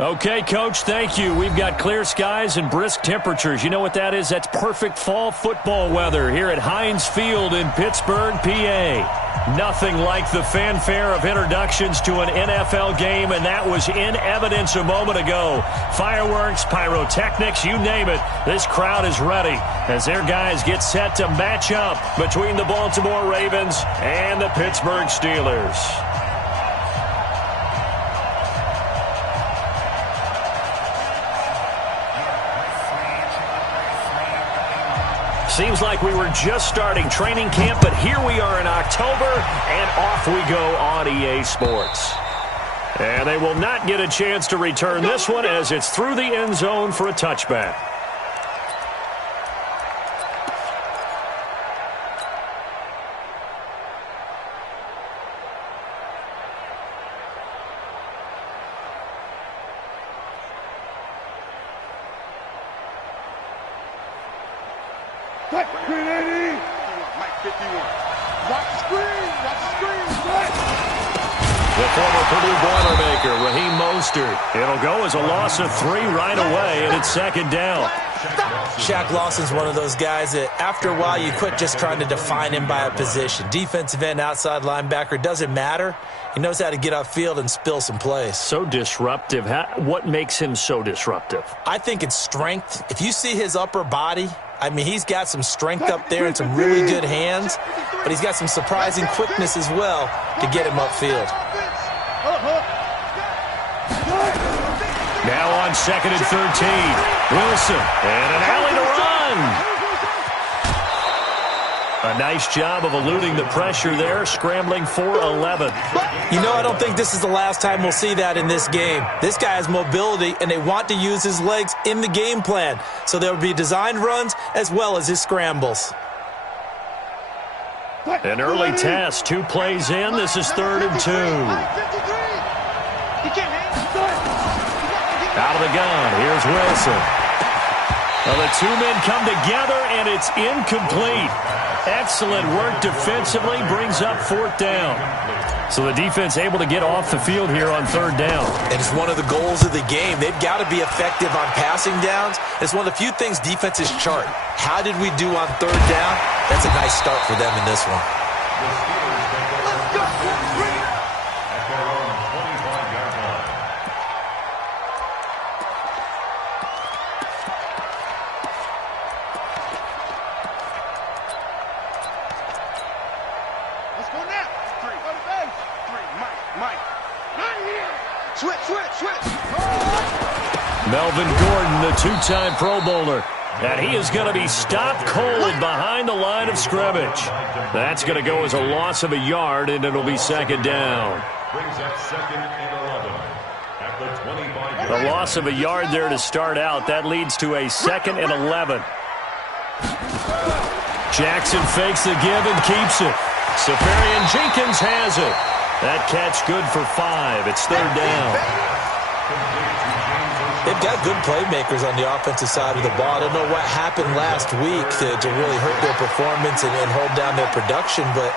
Okay, Coach, thank you. We've got clear skies and brisk temperatures. You know what that is? That's perfect fall football weather here at Heinz Field in Pittsburgh, PA. Nothing like the fanfare of introductions to an NFL game, and that was in evidence a moment ago. Fireworks, pyrotechnics, you name it. This crowd is ready as their guys get set to match up between the Baltimore Ravens and the Pittsburgh Steelers. Seems like we were just starting training camp, but here we are in October, and off we go on EA Sports. And they will not get a chance to return this one as it's through the end zone for a touchback. It'll go as a loss of 3 right away, and it's second down. Shaq Lawson's one of those guys that after a while you quit just trying to define him by a position. Defensive end, outside linebacker, doesn't matter. He knows how to get upfield and spill some plays. So disruptive. What makes him so disruptive? I think it's strength. If you see his upper body, I mean, he's got some strength up there and some really good hands, but he's got some surprising quickness as well to get him upfield. Now on 2nd and 13. Wilson, and an alley to run. A nice job of eluding the pressure there, scrambling for 11. You know, I don't think this is the last time we'll see that in this game. This guy has mobility, and they want to use his legs in the game plan. So there will be designed runs as well as his scrambles. An early test, 2 plays in. This is 3rd and 2. Out of the gun, here's Wilson. Well, the 2 men come together, and it's incomplete. Excellent work defensively, brings up 4th down. So the defense able to get off the field here on 3rd down. And it's one of the goals of the game. They've got to be effective on passing downs. It's one of the few things defenses chart. How did we do on 3rd down? That's a nice start for them in this one. Melvin Gordon, the 2-time Pro Bowler. And he is going to be stopped cold behind the line of scrimmage. That's going to go as a loss of a yard, and it'll be 2nd down. The loss of a yard there to start out. That leads to a 2nd and 11. Jackson fakes the give and keeps it. Safarian Jenkins has it. That catch good for 5. It's 3rd down. They've got good playmakers on the offensive side of the ball. I don't know what happened last week to really hurt their performance and hold down their production, but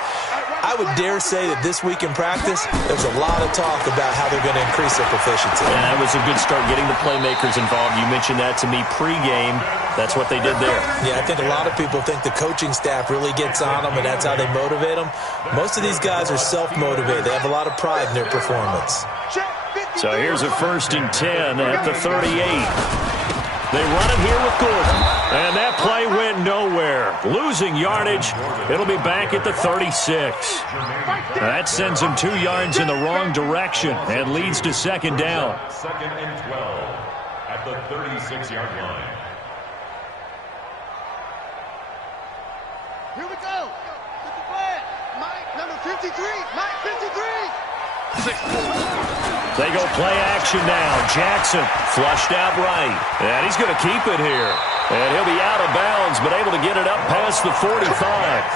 I would dare say that this week in practice, there's a lot of talk about how they're going to increase their proficiency. And that was a good start, getting the playmakers involved. You mentioned that to me pregame. That's what they did there. Yeah, I think a lot of people think the coaching staff really gets on them, and that's how they motivate them. Most of these guys are self-motivated. They have a lot of pride in their performance. So here's a 1st and 10 at the 38. They run it here with Gordon. And that play went nowhere. Losing yardage. It'll be back at the 36. That sends him 2 yards in the wrong direction and leads to 2nd down. 2nd and 12 at the 36-yard line. Here we go. Get the flag. Mike, number 53. Mike, 53. They go play action now. Jackson flushed out right. And he's going to keep it here. And he'll be out of bounds, but able to get it up past the 45.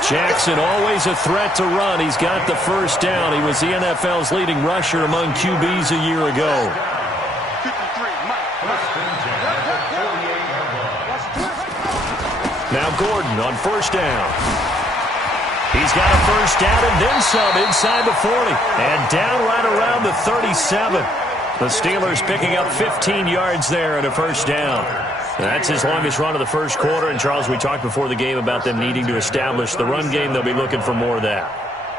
Jackson always a threat to run. He's got the 1st down. He was the NFL's leading rusher among QBs a year ago. Now Gordon on 1st down. He's got a 1st down and then some inside the 40. And down right around the 37. The Steelers picking up 15 yards there and a first down. That's his longest run of the first quarter. And, Charles, we talked before the game about them needing to establish the run game. They'll be looking for more of that.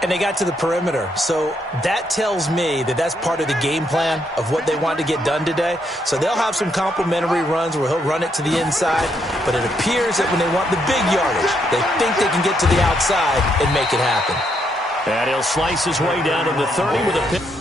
And they got to the perimeter. So that tells me that that's part of the game plan of what they want to get done today. So they'll have some complimentary runs where he'll run it to the inside. But it appears that when they want the big yardage, they think they can get to the outside and make it happen. And he'll slice his way down to the 30 with a pick.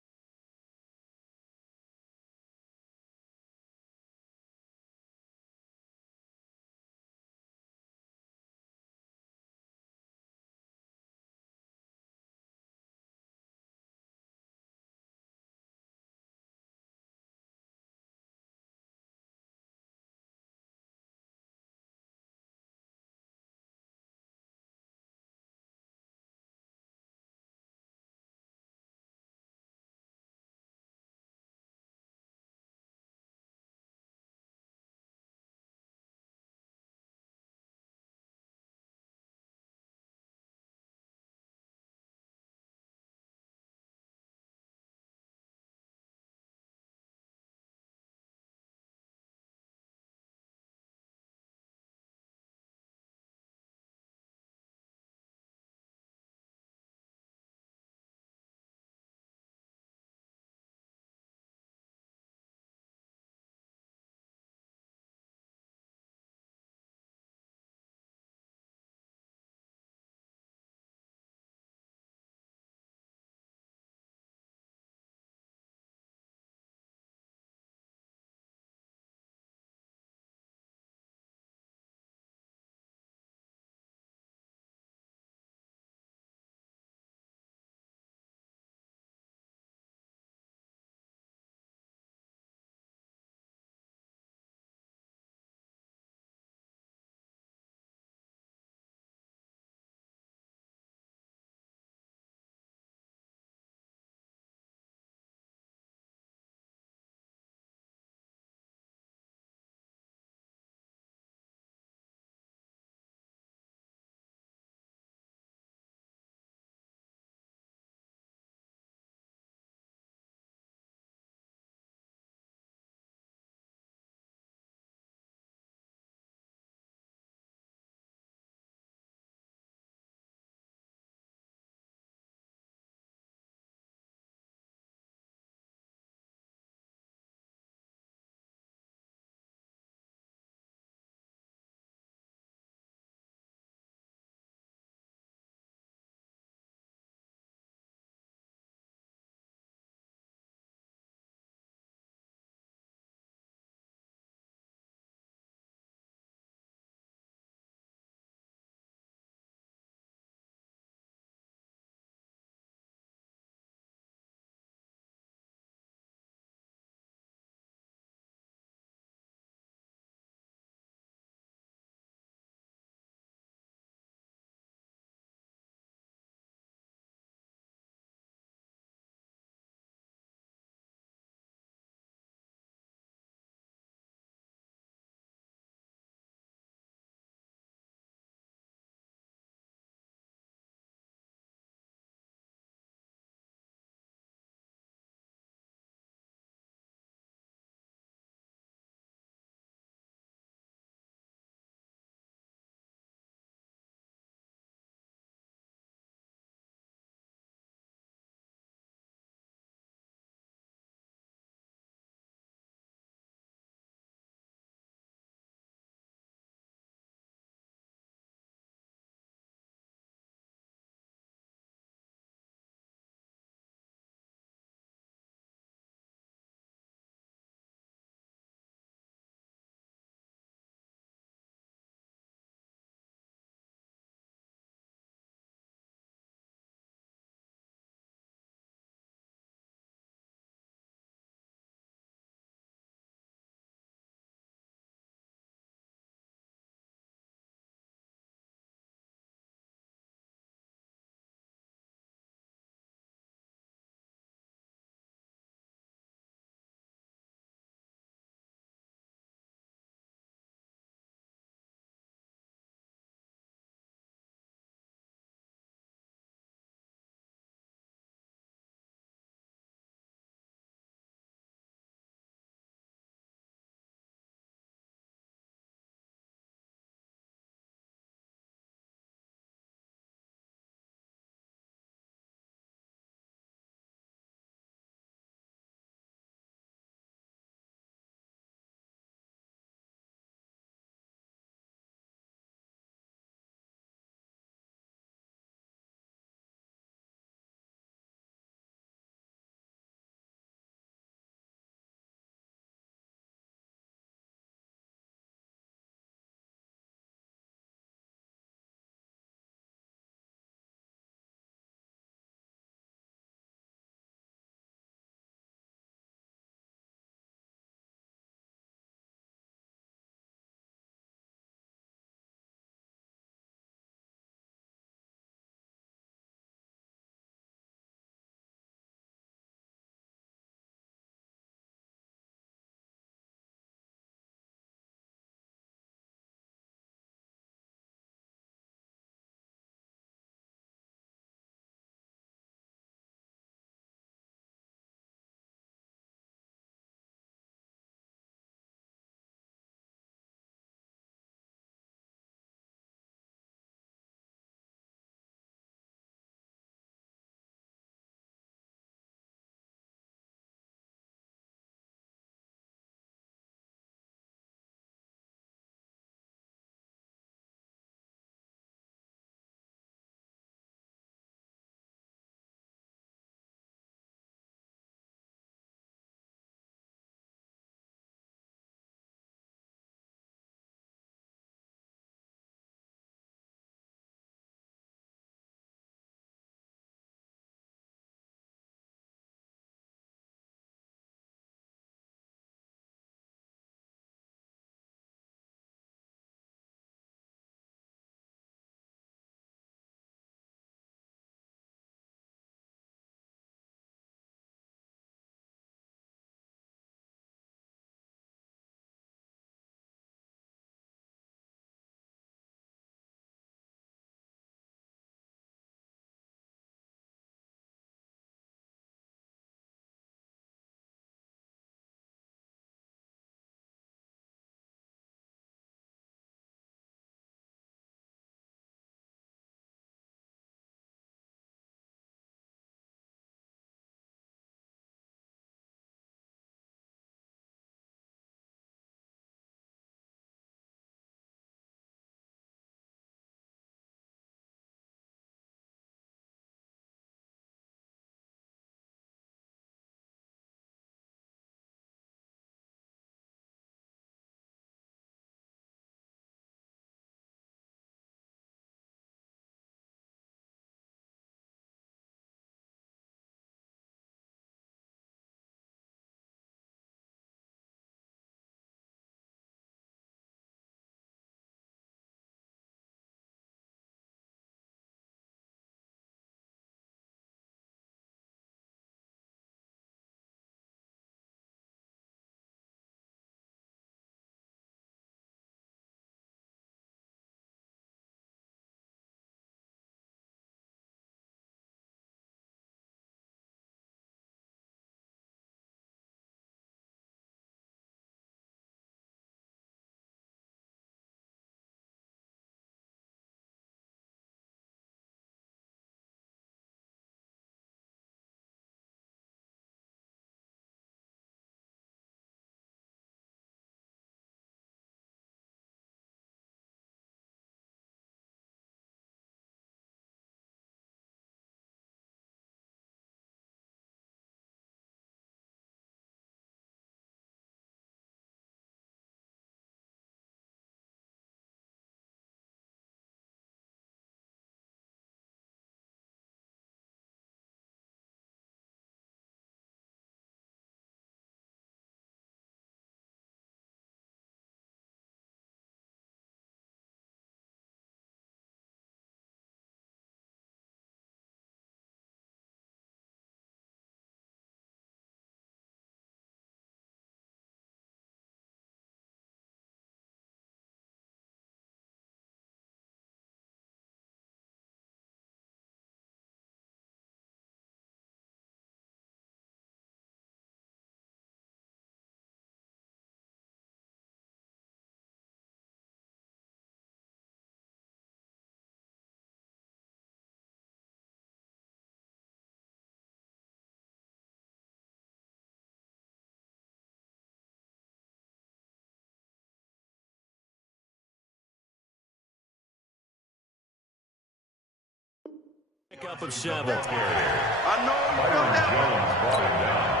Pickup of 7. I know you Byron got Jones brought him down.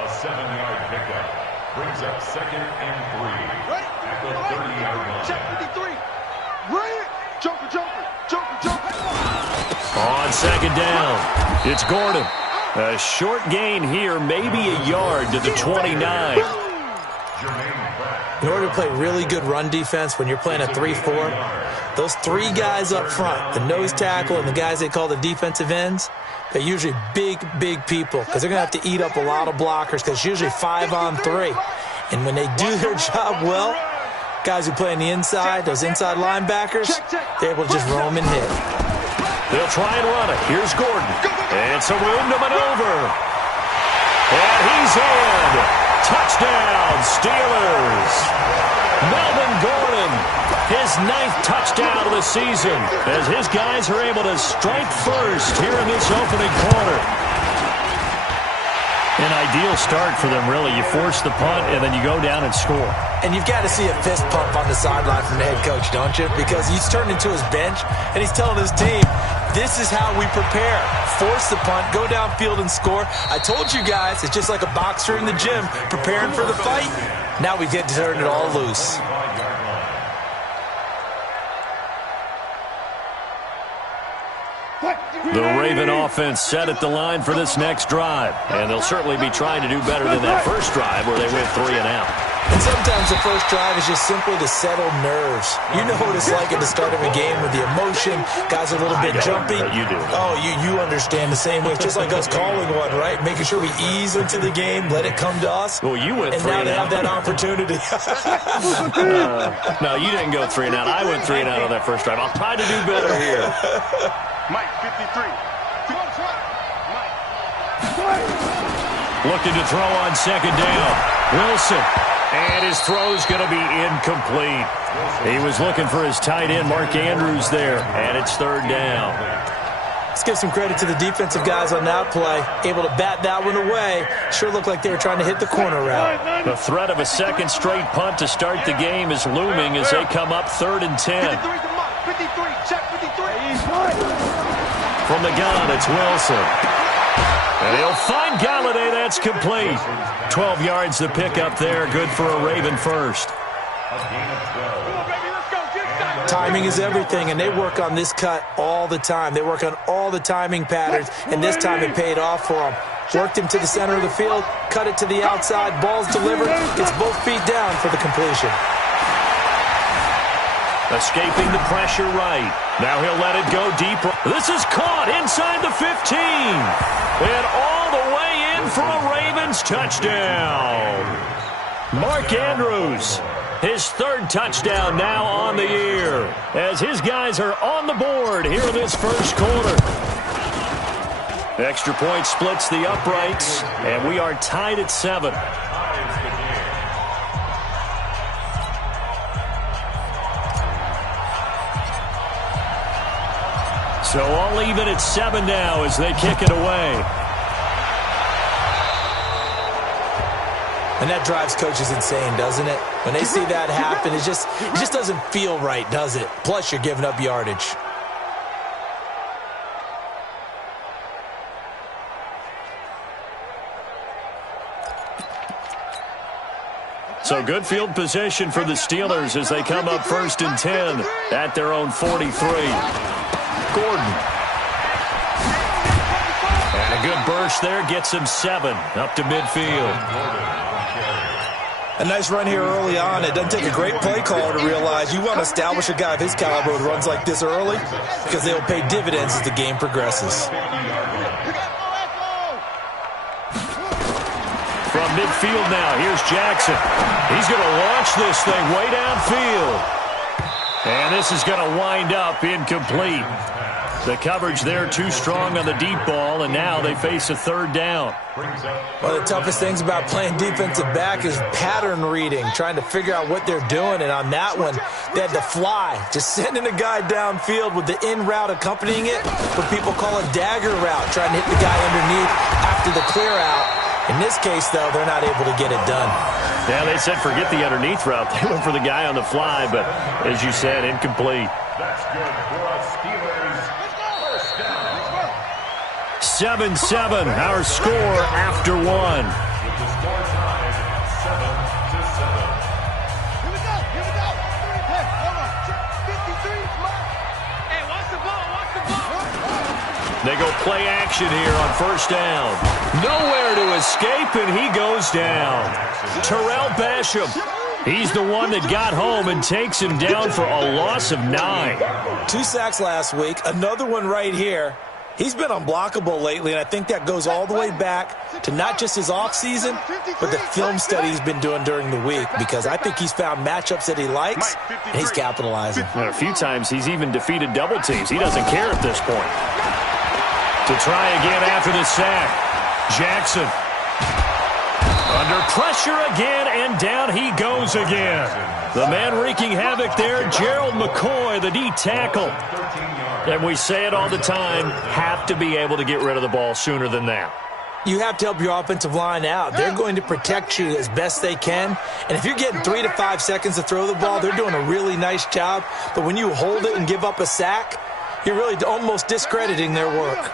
A 7-yard pickup brings up 2nd and 3 Ready? at the 30-yard line. Check 53. Right. Joker, joker, joker, joker. On 2nd down, it's Gordon. A short gain here, maybe a yard to the 29. In order to play really good run defense when you're playing a 3-4, those 3 guys up front, the nose tackle and the guys they call the defensive ends, they're usually big, big people because they're going to have to eat up a lot of blockers because it's usually 5 on 3. And when they do their job well, guys who play on the inside, those inside linebackers, they're able to just roam and hit. They'll try and run it. Here's Gordon. It's a room to maneuver. And he's in. Touchdown, Steelers. Melvin Gordon, his 9th touchdown of the season, as his guys are able to strike first here in this opening quarter. An ideal start for them, really. You force the punt, and then you go down and score. And you've got to see a fist pump on the sideline from the head coach, don't you? Because he's turned into his bench, and he's telling his team, this is how we prepare. Force the punt, go downfield and score. I told you guys, it's just like a boxer in the gym preparing for the fight. Now we get to turn it all loose. The Raven offense set at the line for this next drive. And they'll certainly be trying to do better than that first drive where they went 3 and out. And sometimes the first drive is just simply to settle nerves. You know what it's like at the start of a game with the emotion. Guys are a little bit jumpy. You do. Oh, you understand the same way. It's just like us calling one, right? Making sure we ease into the game, let it come to us. Well, you went 3 and now and they out. have that opportunity. No, you didn't go 3 and out. I went 3 and out on that first drive. I'll try to do better here. Mike, 53. Looking to throw on 2nd down. Wilson. And his throw's going to be incomplete. He was looking for his tight end, Mark Andrews, there. And it's 3rd down. Let's give some credit to the defensive guys on that play. Able to bat that one away. Sure looked like they were trying to hit the corner route. The threat of a 2nd straight punt to start the game is looming as they come up 3rd and 10. 53, check 53. From the gun, it's Wilson. And he'll find Galladay. That's complete. 12 yards to pick up there. Good for a Raven first. Timing is everything, and they work on this cut all the time. They work on all the timing patterns, and this time it paid off for them. Worked him to the center of the field, cut it to the outside, ball's delivered, gets both feet down for the completion. Escaping the pressure right. Now he'll let it go deeper. This is caught inside the 15. And all the way in for a Ravens touchdown. Mark Andrews, his 3rd touchdown now on the year, as his guys are on the board here in this first quarter. Extra point splits the uprights, and we are tied at 7. So all even at 7 now as they kick it away. And that drives coaches insane, doesn't it? When they see that happen, it just doesn't feel right, does it? Plus, you're giving up yardage. So good field position for the Steelers as they come up 1st and 10 at their own 43. Gordon. And a good burst there gets him 7 up to midfield. A nice run here early on. It doesn't take a great play caller to realize you want to establish a guy of his caliber who runs like this early because they will pay dividends as the game progresses. From midfield now, here's Jackson. He's going to launch this thing way downfield. And this is going to wind up incomplete. The coverage there too strong on the deep ball, and now they face a 3rd down. One of the toughest things about playing defensive back is pattern reading, trying to figure out what they're doing. And on that one, they had to fly, just sending a guy downfield with the in route accompanying it, what people call a dagger route, trying to hit the guy underneath after the clear out. In this case, though, they're not able to get it done. Yeah, they said forget the underneath route. They went for the guy on the fly, but as you said, incomplete. That's good for a Steelers first down. 7-7, our score after one. With the score tied 7-7. Here we go. Hey, hold on. 53, mark. Hey, watch the ball. They go play action here on first down. Nowhere to escape, and he goes down. Terrell Basham. He's the one that got home and takes him down for a loss of 9. 2 sacks last week, another one right here. He's been unblockable lately, and I think that goes all the way back to not just his offseason, but the film study he's been doing during the week, because I think he's found matchups that he likes, and he's capitalizing. And a few times he's even defeated double teams. He doesn't care at this point. To try again after the sack. Jackson. Under pressure again, and down he goes again. The man wreaking havoc there, Gerald McCoy, the D tackle. And we say it all the time, have to be able to get rid of the ball sooner than that. You have to help your offensive line out. They're going to protect you as best they can. And if you're getting 3 to 5 seconds to throw the ball, they're doing a really nice job. But when you hold it and give up a sack, you're really almost discrediting their work.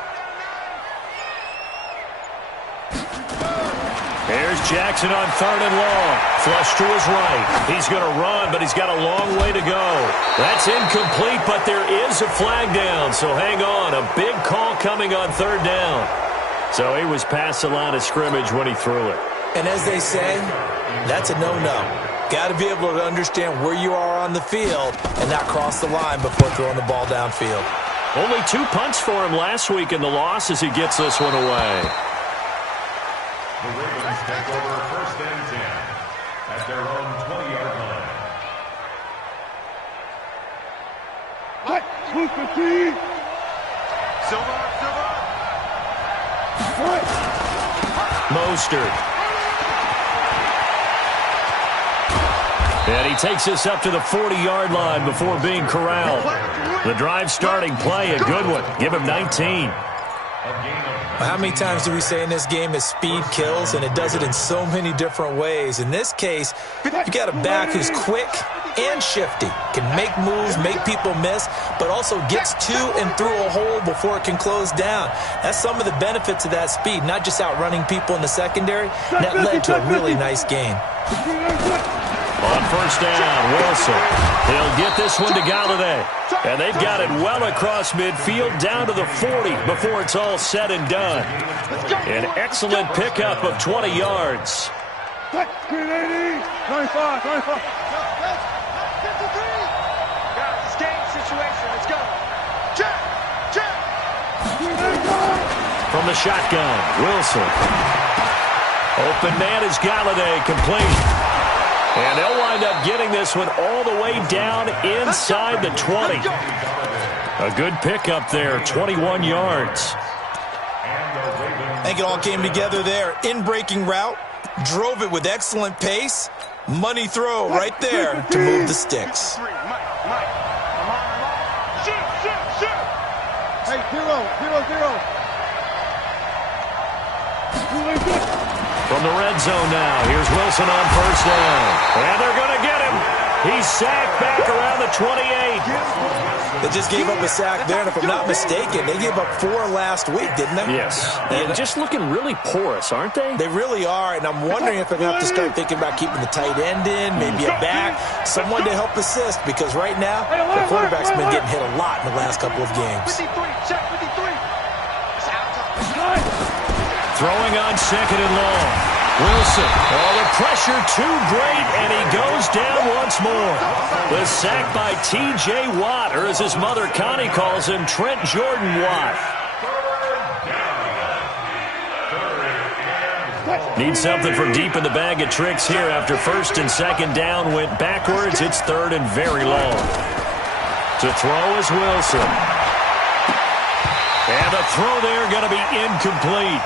There's Jackson on 3rd and long. Flush to his right. He's going to run, but he's got a long way to go. That's incomplete, but there is a flag down, so hang on. A big call coming on 3rd down. So he was past the line of scrimmage when he threw it. And as they say, that's a no-no. Got to be able to understand where you are on the field and not cross the line before throwing the ball downfield. Only 2 punts for him last week in the loss as he gets this one away. The Ravens take over 1st and 10 at their own 20-yard line. What? 250. Silver. Mostert. And he takes us up to the 40-yard line before being corralled. The drive starting play, a good one. Give him 19. How many times do we say in this game is speed kills, and it does it in so many different ways. In this case, you got a back who's quick and shifty, can make moves, make people miss, but also gets to and through a hole before it can close down. That's some of the benefits of that speed, not just outrunning people in the secondary. That led to a really nice game. On first down, Wilson. He'll get this one to Galladay. And they've got it well across midfield down to the 40 before it's all said and done. An excellent pickup of 20 yards. 25. Guys, it's game situation. Let's go. Check. From the shotgun, Wilson. Open man is Galladay, complete. And they'll wind up getting this one all the way down inside the 20. A good pickup there, 21 yards. I think it all came together there. In-breaking route, drove it with excellent pace. Money throw right there to move the sticks. Hey, 0. From the red zone now, here's Wilson on first down. And they're going to get him. He's sacked back around the 28. They just gave up a sack there, and if I'm not mistaken, they gave up 4 last week, didn't they? Yes. And just looking really porous, aren't they? They really are, and I'm wondering if they're going to have to start thinking about keeping the tight end in, maybe a back, someone to help assist, because right now, the quarterback's been getting hit a lot in the last couple of games. 53. Check 53. Throwing on 2nd and long. Wilson. Oh, the pressure too great, and he goes down once more. The sack by T.J. Watt, or as his mother Connie calls him, Trent Jordan Watt. Need something from deep in the bag of tricks here after 1st and 2nd down went backwards. It's 3rd and very long. To throw is Wilson. And the throw there going to be incomplete.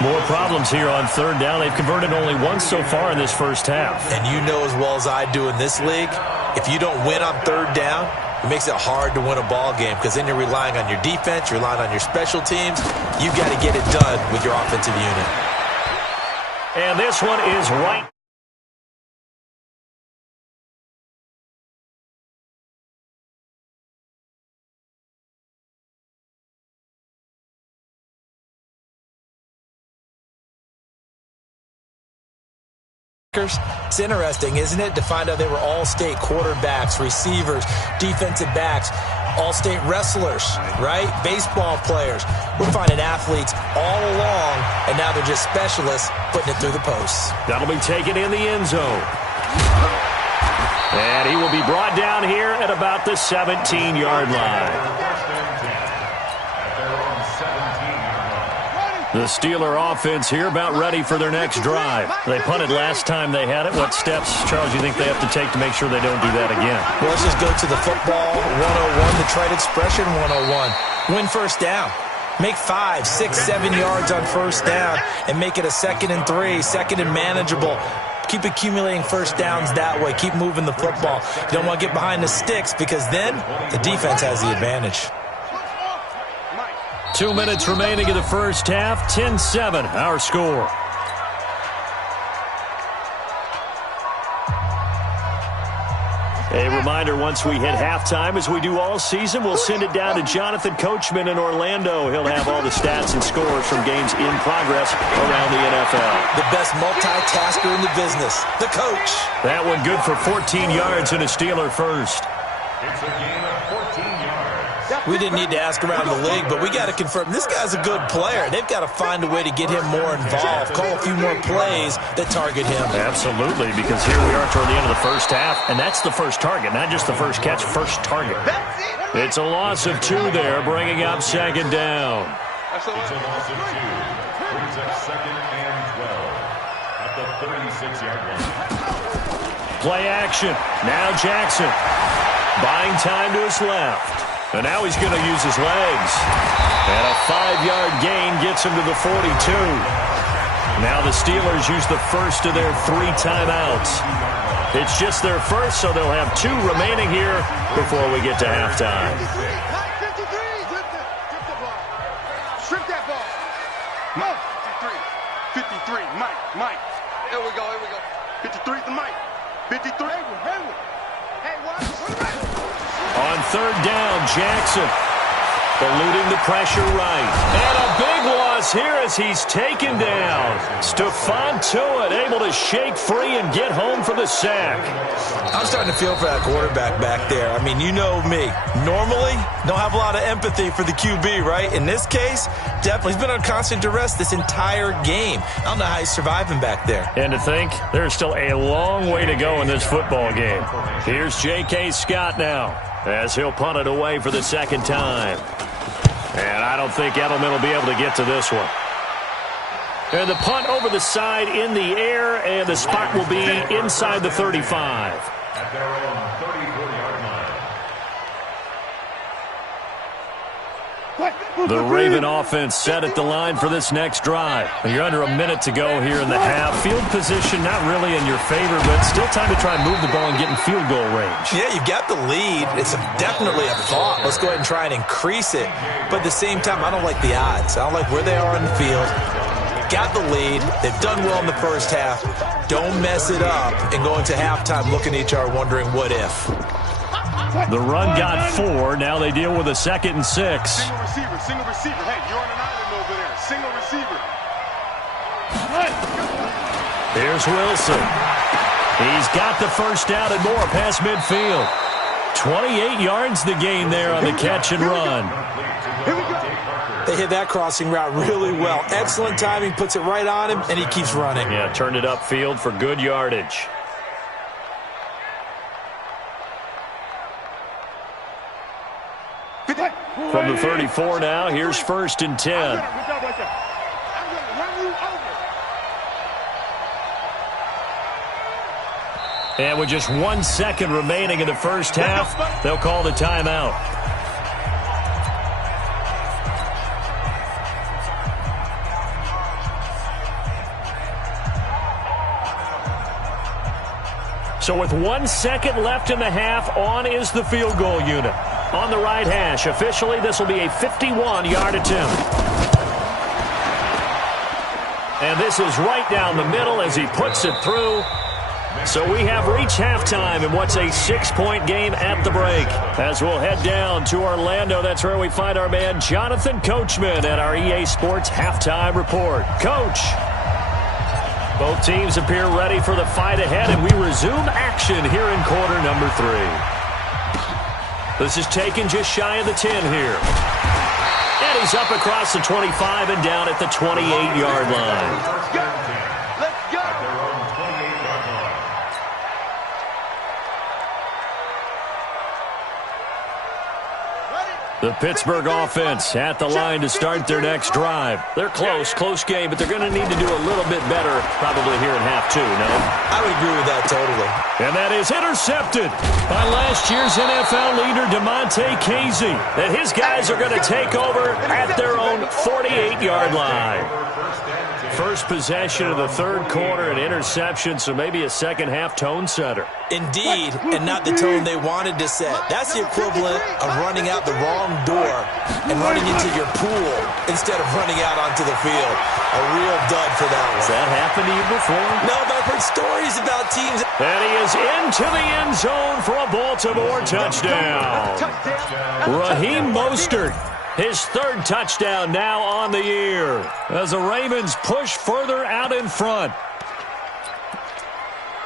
More problems here on 3rd down. They've converted only once so far in this first half. And you know as well as I do in this league, if you don't win on 3rd down, it makes it hard to win a ball game because then you're relying on your defense, you're relying on your special teams. You've got to get it done with your offensive unit. And this one is right. It's interesting, isn't it, to find out they were all-state quarterbacks, receivers, defensive backs, all-state wrestlers, right? Baseball players. We're finding athletes all along, and now they're just specialists putting it through the posts. That'll be taken in the end zone. And he will be brought down here at about the 17-yard line. The Steeler offense here about ready for their next drive. They punted last time they had it. What steps, Charles, you think they have to take to make sure they don't do that again? Well, let's just go to the football 101, the trade expression 101. Win first down. Make 5, 6, 7 yards on first down and make it a 2nd and 3, 2nd and manageable. Keep accumulating first downs that way. Keep moving the football. You don't want to get behind the sticks because then the defense has the advantage. 2 minutes remaining in the first half. 10-7, our score. A reminder, once we hit halftime, as we do all season, we'll send it down to Jonathan Coachman in Orlando. He'll have all the stats and scores from games in progress around the NFL. The best multitasker in the business, the coach. That one good for 14 yards and a Steeler first. It's a gain of 14 yards. We didn't need to ask around the league, but we got to confirm this guy's a good player. They've got to find a way to get him more involved, call a few more plays that target him. Absolutely, because here we are toward the end of the first half, and that's the first target, not just the first catch, first target. It's a loss of 2 there, bringing up 2nd down. It's a loss of 2. Brings up 2nd and 12 at the 36-yard line. Play action. Now Jackson. Buying time to his left. And now he's going to use his legs. And a 5-yard gain gets him to the 42. Now the Steelers use the first of their 3 timeouts. It's just their first, so they'll have 2 remaining here before we get to halftime. 53. Strip that ball. Mike. 53. Mike. Here we go. 53 to Mike. 53. Hey, what? On 3rd down, Jackson eluding the pressure right. And a big loss here as he's taken down. Stephon Tuitt able to shake free and get home for the sack. I'm starting to feel for that quarterback back there. I mean, you know me. Normally, don't have a lot of empathy for the QB, right? In this case, definitely. He's been on constant duress this entire game. I don't know how he's surviving back there. And to think, there's still a long way to go in this football game. Here's J.K. Scott now, as he'll punt it away for the 2nd time. And I don't think Edelman will be able to get to this one. And the punt over the side in the air, and the spot will be inside the 35. At their own 34-yard line. The Raven offense set at the line for this next drive. You're under a minute to go here in the half. Field position not really in your favor, but still time to try and move the ball and get in field goal range. Yeah, you've got the lead. It's definitely a thought. Let's go ahead and try and increase it. But at the same time, I don't like the odds. I don't like where they are on the field. Got the lead. They've done well in the first half. Don't mess it up and go into halftime looking at each other wondering what if. The run got 4. Now they deal with a 2nd and 6. Single receiver. Hey, you're on an island over there. Single receiver. Here's Wilson. He's got the first down and more past midfield. 28 yards the gain there on the catch and run. Here we go. They hit that crossing route really well. Excellent timing, puts it right on him, and he keeps running. Yeah, turned it upfield for good yardage. From the 34 now, here's 1st and 10. And with just 1 second remaining in the first half, they'll call the timeout. So with 1 second left in the half, on is the field goal unit. On the right hash, officially this will be a 51-yard attempt. And this is right down the middle as he puts it through. So we have reached halftime in what's a 6-point game at the break. As we'll head down to Orlando, that's where we find our man Jonathan Coachman at our EA Sports Halftime Report. Coach. Both teams appear ready for the fight ahead, and we resume action here in quarter number 3. This is taken just shy of the 10 here. And he's up across the 25 and down at the 28-yard line. Let's go. The Pittsburgh offense at the line to start their next drive. They're close game, but they're going to need to do a little bit better probably here in half 2, no? I would agree with that totally. And that is intercepted by last year's NFL leader, DeMonte Casey. And his guys are going to take over at their own 48-yard line. First possession of the third quarter, an interception, so maybe a second-half tone setter. Indeed, and not the tone they wanted to set. That's the equivalent of running out the wrong door and running into your pool instead of running out onto the field. A real dud for that one. Has that happened to you before? No, but I've heard stories about teams. And he is into the end zone for a Baltimore touchdown. Raheem Mostert. His third touchdown now on the year as the Ravens push further out in front.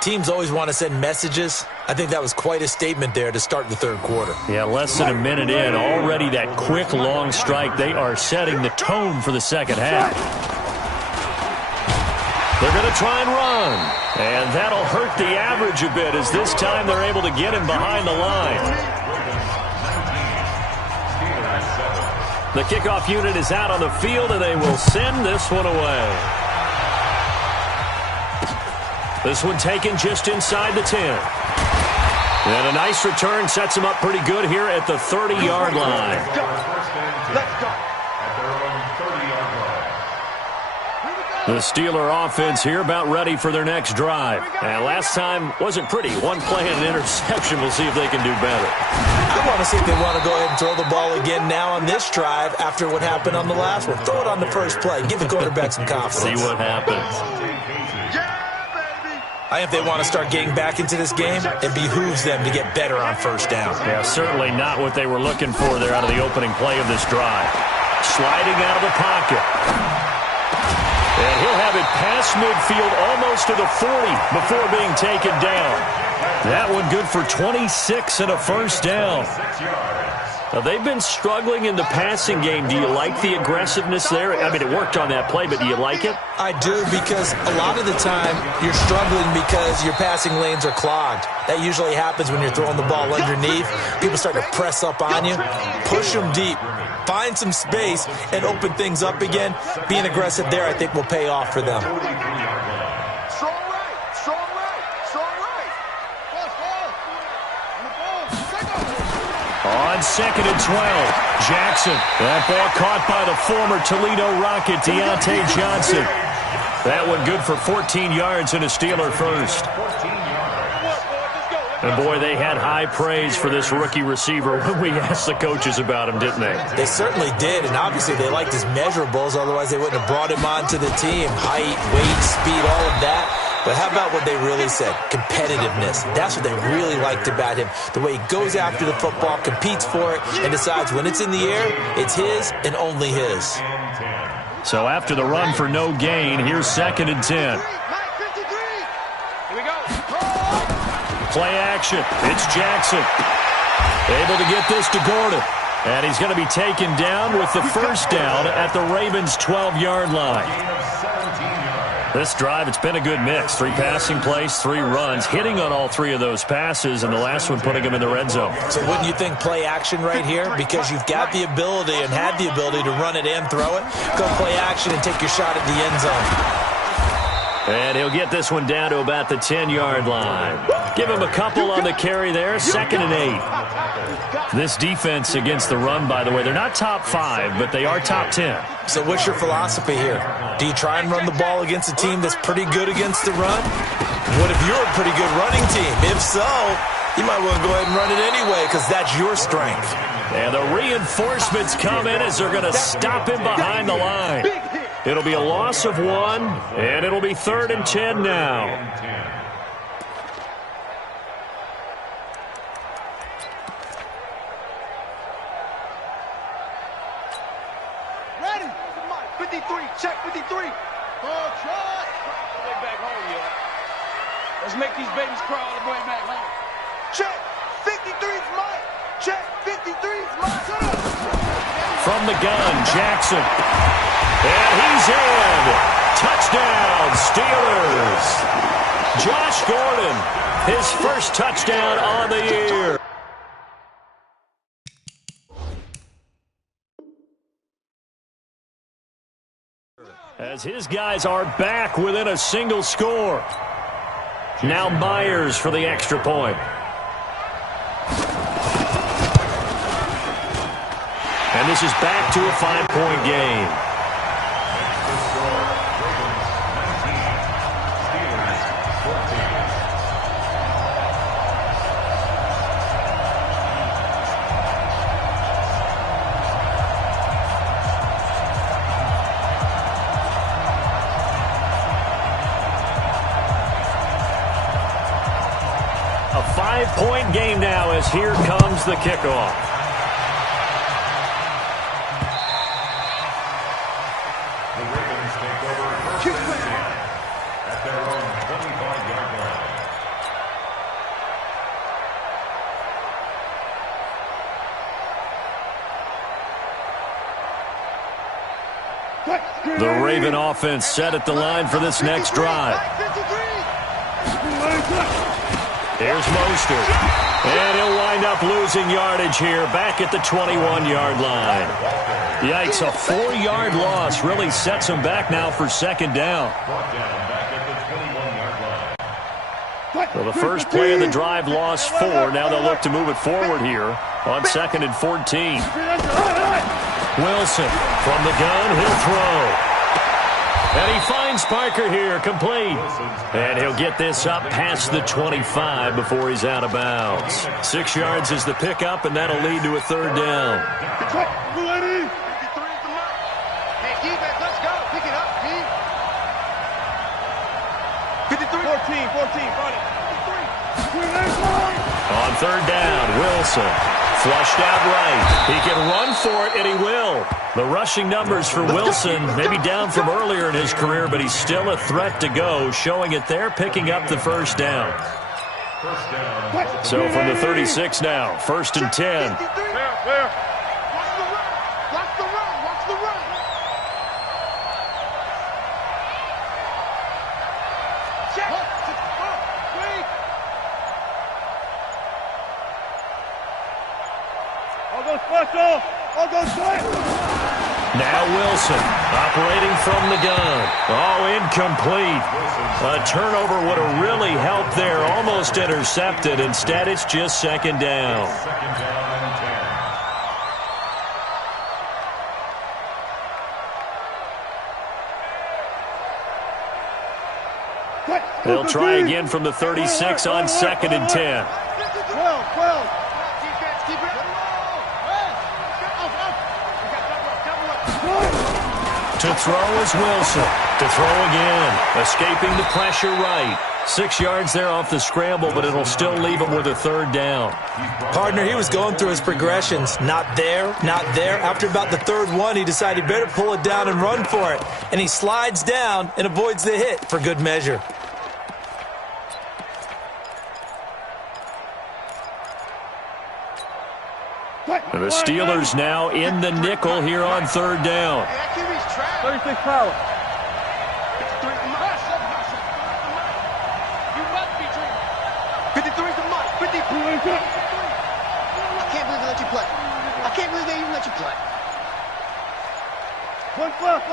Teams always want to send messages. I think that was quite a statement there to start the third quarter. Yeah, less than a minute in, already that quick, long strike. They are setting the tone for the second half. They're going to try and run, and that'll hurt the average a bit as this time they're able to get him behind the line. The kickoff unit is out on the field, and they will send this one away. This one taken just inside the 10. And a nice return sets him up pretty good here at the 30-yard line. Let's go. The Steeler offense here about ready for their next drive. And last time wasn't pretty. One play and an interception. We'll see if they can do better. I want to see if they want to go ahead and throw the ball again now on this drive after what happened on the last one. Throw it on the first play. Give the quarterback some confidence. See what happens. I think if they want to start getting back into this game, it behooves them to get better on first down. Yeah, certainly not what they were looking for there out of the opening play of this drive. Sliding out of the pocket. And he'll have it past midfield almost to the 40 before being taken down. That one good for 26 and a first down. Now, they've been struggling in the passing game. Do you like the aggressiveness there? I mean, it worked on that play, but do you like it? I do, because a lot of the time you're struggling because your passing lanes are clogged. That usually happens when you're throwing the ball underneath. People start to press up on you. Push them deep. Find some space and open things up again. Being aggressive there, I think, will pay off for them. On 2nd and 12, Jackson. That ball caught by the former Toledo Rocket, Deontay Johnson. That one good for 14 yards and a Steeler first. And, boy, they had high praise for this rookie receiver when we asked the coaches about him, didn't they? They certainly did, and obviously they liked his measurables. Otherwise, they wouldn't have brought him onto the team. Height, weight, speed, all of that. But how about what they really said? Competitiveness. That's what they really liked about him. The way he goes after the football, competes for it, and decides when it's in the air, it's his and only his. So after the run for no gain, here's 2nd and 10. Play action. It's Jackson. Able to get this to Gordon. And he's going to be taken down with the first down at the Ravens' 12-yard line. This drive, it's been a good mix. 3 passing plays, 3 runs, hitting on all 3 of those passes, and the last one putting him in the red zone. So wouldn't you think play action right here? Because you've got the ability and had the ability to run it and throw it. Go play action and take your shot at the end zone. And he'll get this one down to about the 10-yard line. Give him a couple on the carry there, 2nd and 8. This defense against the run, by the way, they're not top 5, but they are top 10. So what's your philosophy here? Do you try and run the ball against a team that's pretty good against the run? What if you're a pretty good running team? If so, you might want to go ahead and run it anyway because that's your strength. And the reinforcements come in as they're going to stop him behind the line. It'll be a loss of 1, and it'll be 3rd and 10 now. Ready? 53, check 53. Way back home, yo. Let's make these babies crawl all the way back home. Check. 53's mine. Check. 53's mine. From the gun, Jackson. And he's in. Touchdown, Steelers. Josh Gordon, his first touchdown on the year. As his guys are back within a single score. Now Myers for the extra point. And this is back to a 5-point game. A 5-point game now as here comes the kickoff. The Ravens take over first and 10 at their own 25-yard line. The Raven offense set at the line for this next drive. Here's Mostert. And he'll wind up losing yardage here back at the 21-yard line. Yikes, a 4-yard loss really sets him back now for second down. Well, the first play of the drive lost 4. Now they'll look to move it forward here on 2nd and 14. Wilson from the gun, he'll throw. And he finds Parker here, complete. And he'll get this up past the 25 before he's out of bounds. 6 yards is the pickup, and that'll lead to a third down. Hey, defense, let's go. Pick it up, D. 53. 14, run it. 53. On third down, Wilson. Flushed out right. He can run for it, and he will. The rushing numbers for Wilson may be down from earlier in his career, but he's still a threat to go, showing it there, picking up the first down. So from the 36 now, 1st and 10. Where? Watch the run. Check. Wait. I'll go straight. Now Wilson operating from the gun. Oh, incomplete. A turnover would have really helped there. Almost intercepted. Instead, it's just second down. Second down and 10. They'll try again from the 36 on 2nd and 10. 12. To throw is Wilson. To throw again. Escaping the pressure right. 6 yards there off the scramble, but it'll still leave him with a third down. Partner, he was going through his progressions. Not there. After about the third one, he decided he better pull it down and run for it. And he slides down and avoids the hit for good measure. And the Steelers now in the nickel here on third down. 36 power. You must be dreaming. 53 is the money. 53. I can't believe they let you play. I can't believe they even let you play. One left.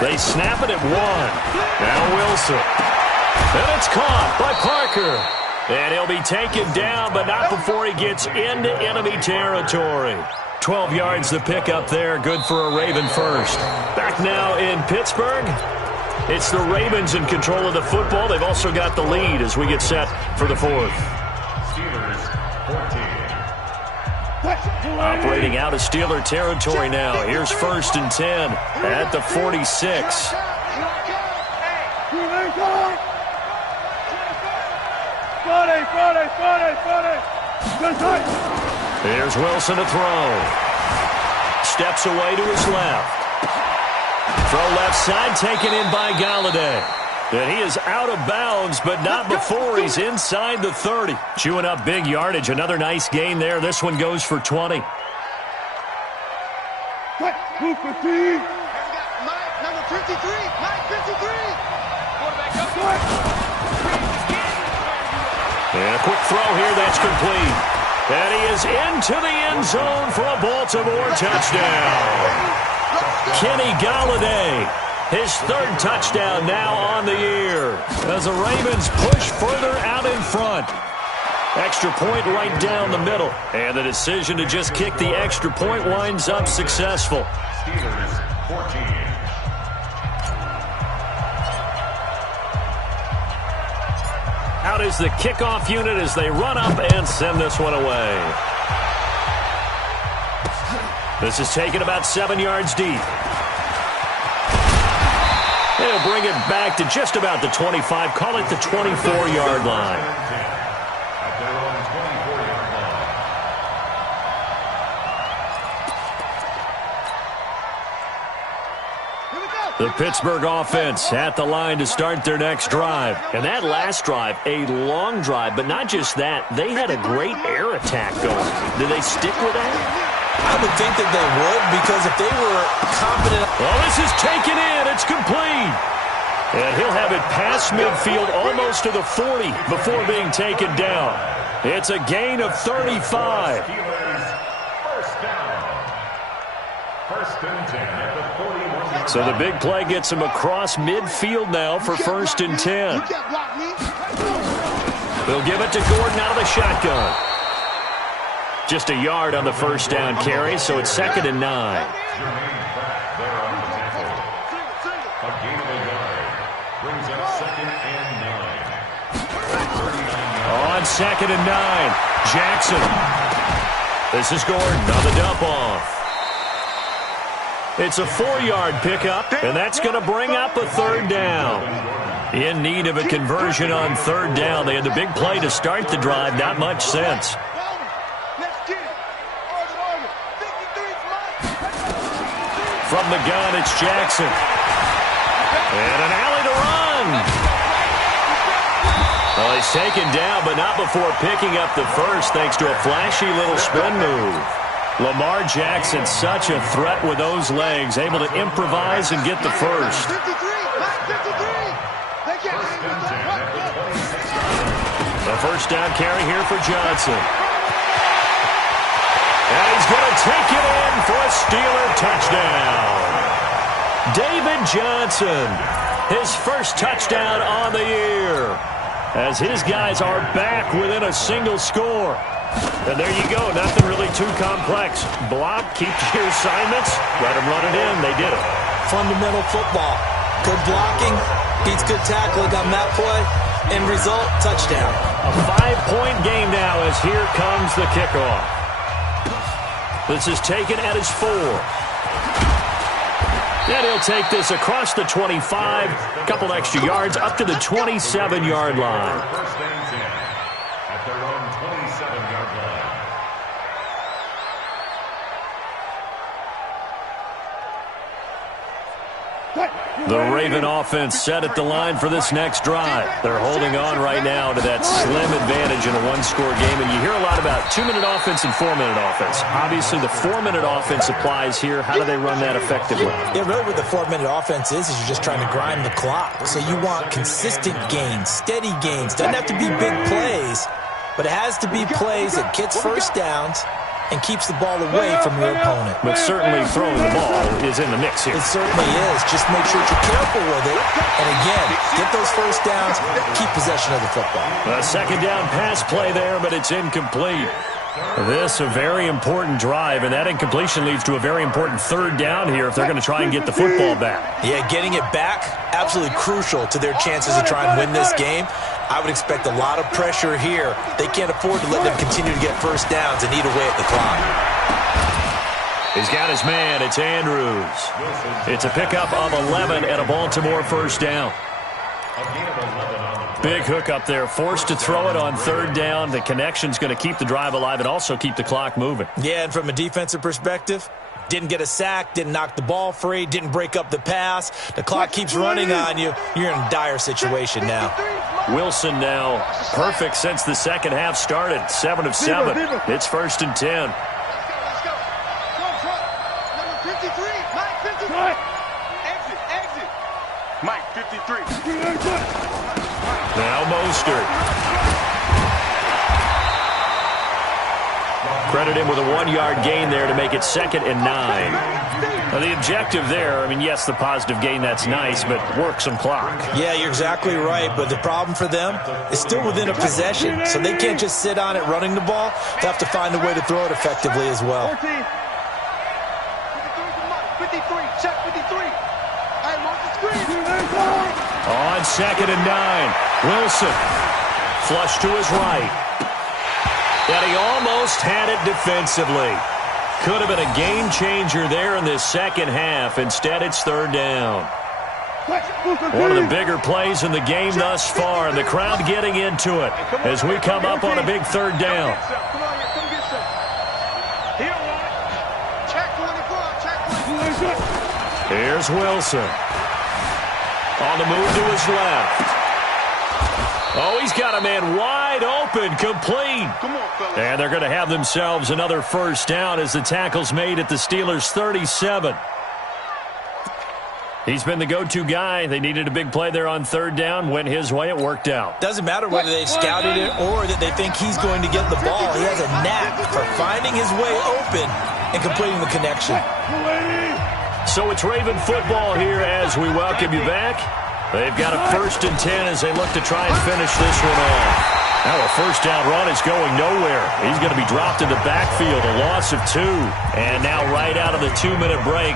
They snap it at 1. Now Wilson. And it's caught by Parker. And he'll be taken down, but not before he gets into enemy territory. 12 yards the pickup there. Good for a Raven first. Back now in Pittsburgh. It's the Ravens in control of the football. They've also got the lead as we get set for the fourth. Steelers 14. Operating out of Steeler territory now. Here's 1st and 10 at the 46. Here's Wilson to throw. Steps away to his left. Throw left side, taken in by Galladay. And he is out of bounds, but not before he's inside the 30. Chewing up big yardage. Another nice gain there. This one goes for 20. Move 15. Number 53. Mike 53. Quarterback up. And a quick throw here. That's complete. And he is into the end zone for a Baltimore touchdown. Kenny Galladay, his third touchdown now on the year, as the Ravens push further out in front. Extra point right down the middle. And the decision to just kick the extra point winds up successful. Steelers 14. Out is the kickoff unit as they run up and send this one away. This is taken about 7 yards deep. They'll bring it back to just about the 25. Call it the 24-yard line. At their own 24-yard line. The Pittsburgh offense at the line to start their next drive. And that last drive, a long drive, but not just that. They had a great air attack going. Do they stick with that? I would think that they would, because if they were confident. Well, this is taken in. It's complete. And he'll have it past midfield almost to the 40 before being taken down. It's a gain of 35. Steelers first down. First and 10 at the 41. So the big play gets him across midfield now for first and 10. They'll give it to Gordon out of the shotgun. Just a yard on the first down carry, so it's 2nd and 9. Jermaine Pratt there on the tackle. A gain of a yard. Brings up 2nd and 9. On 2nd and 9, Jackson. This is Gordon on the dump off. It's a 4-yard pickup, and that's going to bring up a 3rd down. In need of a conversion on 3rd down. They had the big play to start the drive. Not much sense. From the gun, it's Jackson. And an alley to run. Well, he's taken down, but not before picking up the first, thanks to a flashy little spin move. Lamar Jackson, such a threat with those legs, able to improvise and get the first. The first down carry here for Johnson. And he's going to take it in for a Steeler touchdown. David Johnson, his first touchdown on the year, as his guys are back within a single score. And there you go, nothing really too complex. Block, keep your assignments, let them run it in. They did it. Fundamental football. Good blocking, beats good tackling on that play. End result, touchdown. A 5-point game now as here comes the kickoff. This is taken at his 4. And he'll take this across the 25, a couple extra yards, up to the 27-yard line. First and 10 at their own 27-yard line. The Raven offense set at the line for this next drive. They're holding on right now to that slim advantage in a one-score game. And you hear a lot about 2-minute offense and 4-minute offense. Obviously, the 4-minute offense applies here. How do they run that effectively? Yeah, really what the 4-minute offense is you're just trying to grind the clock. So you want consistent gains, steady gains. Doesn't have to be big plays, but it has to be plays that gets first downs and keeps the ball away from your opponent. But certainly throwing the ball is in the mix here. It certainly is. Just make sure you're careful with it. And again, get those first downs, keep possession of the football. A second down pass play there, but it's incomplete. This a very important drive, and that incompletion leads to a very important 3rd down here if they're going to try and get the football back. Yeah, getting it back, absolutely crucial to their chances to try and win this game. I would expect a lot of pressure here. They can't afford to let them continue to get first downs and eat away at the clock. He's got his man. It's Andrews. It's a pickup of 11 and a Baltimore first down. Big hook up there. Forced to throw it on 3rd down. The connection's going to keep the drive alive and also keep the clock moving. Yeah, and from a defensive perspective, Didn't get a sack, didn't knock the ball free, didn't break up the pass. The clock keeps running on you. You're in a dire situation now. Wilson now perfect since the second half started. 7 of 7. It's 1st and 10. Let's go. Number 53. Mike 53. Exit. Mike 53. Now Mostert. Credit him with a 1-yard gain there to make it 2nd and 9. Now the objective there, I mean, yes, the positive gain, that's nice, but work some clock. Yeah, you're exactly right, but the problem for them is still within a possession, so they can't just sit on it running the ball. They have to find a way to throw it effectively as well. 53 check 53. Hey, mark the screen. On 2nd and 9, Wilson. Flush to his right. And he almost had it defensively. Could have been a game changer there in this second half. Instead, it's 3rd down. One of the bigger plays in the game thus far, and the crowd getting into it as we come up on a big 3rd down. Come on, come get some. He don't want it. Check 24. Here's Wilson. On the move to his left. Oh, he's got a man wide open, complete. Come on, fellas. And they're going to have themselves another 1st down as the tackle's made at the Steelers' 37. He's been the go-to guy. They needed a big play there on 3rd down. Went his way. It worked out. Doesn't matter whether they've scouted it or that they think he's going to get the ball. He has a knack for finding his way open and completing the connection. So it's Raven football here as we welcome you back. They've got a 1st and 10 as they look to try and finish this one off. Now a 1st down run is going nowhere. He's going to be dropped in the backfield, a loss of 2. And now right out of the 2-minute break,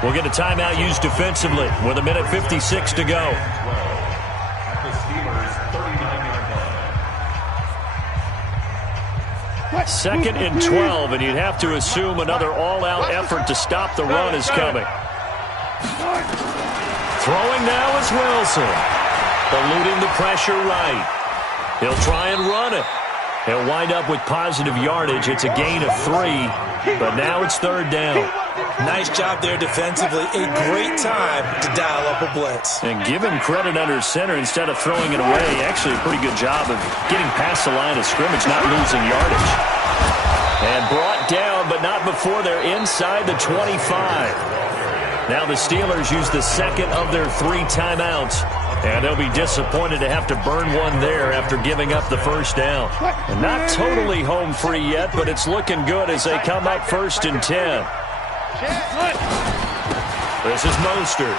we'll get a timeout used defensively with 1:56 to go. At the Steelers' 39-yard line. 2nd and 12, and you'd have to assume another all-out effort to stop the run is coming. Throwing now is Wilson. Eluding the pressure right. He'll try and run it. He'll wind up with positive yardage. It's a gain of 3, but now it's 3rd down. Nice job there defensively. A great time to dial up a blitz. And give him credit under center instead of throwing it away. Actually a pretty good job of getting past the line of scrimmage, not losing yardage. And brought down, but not before they're inside the 25. Now the Steelers use the 2nd of their 3 timeouts. And they'll be disappointed to have to burn one there after giving up the 1st down. And not totally home free yet, but it's looking good as they come up 1st and 10. This is Mostert.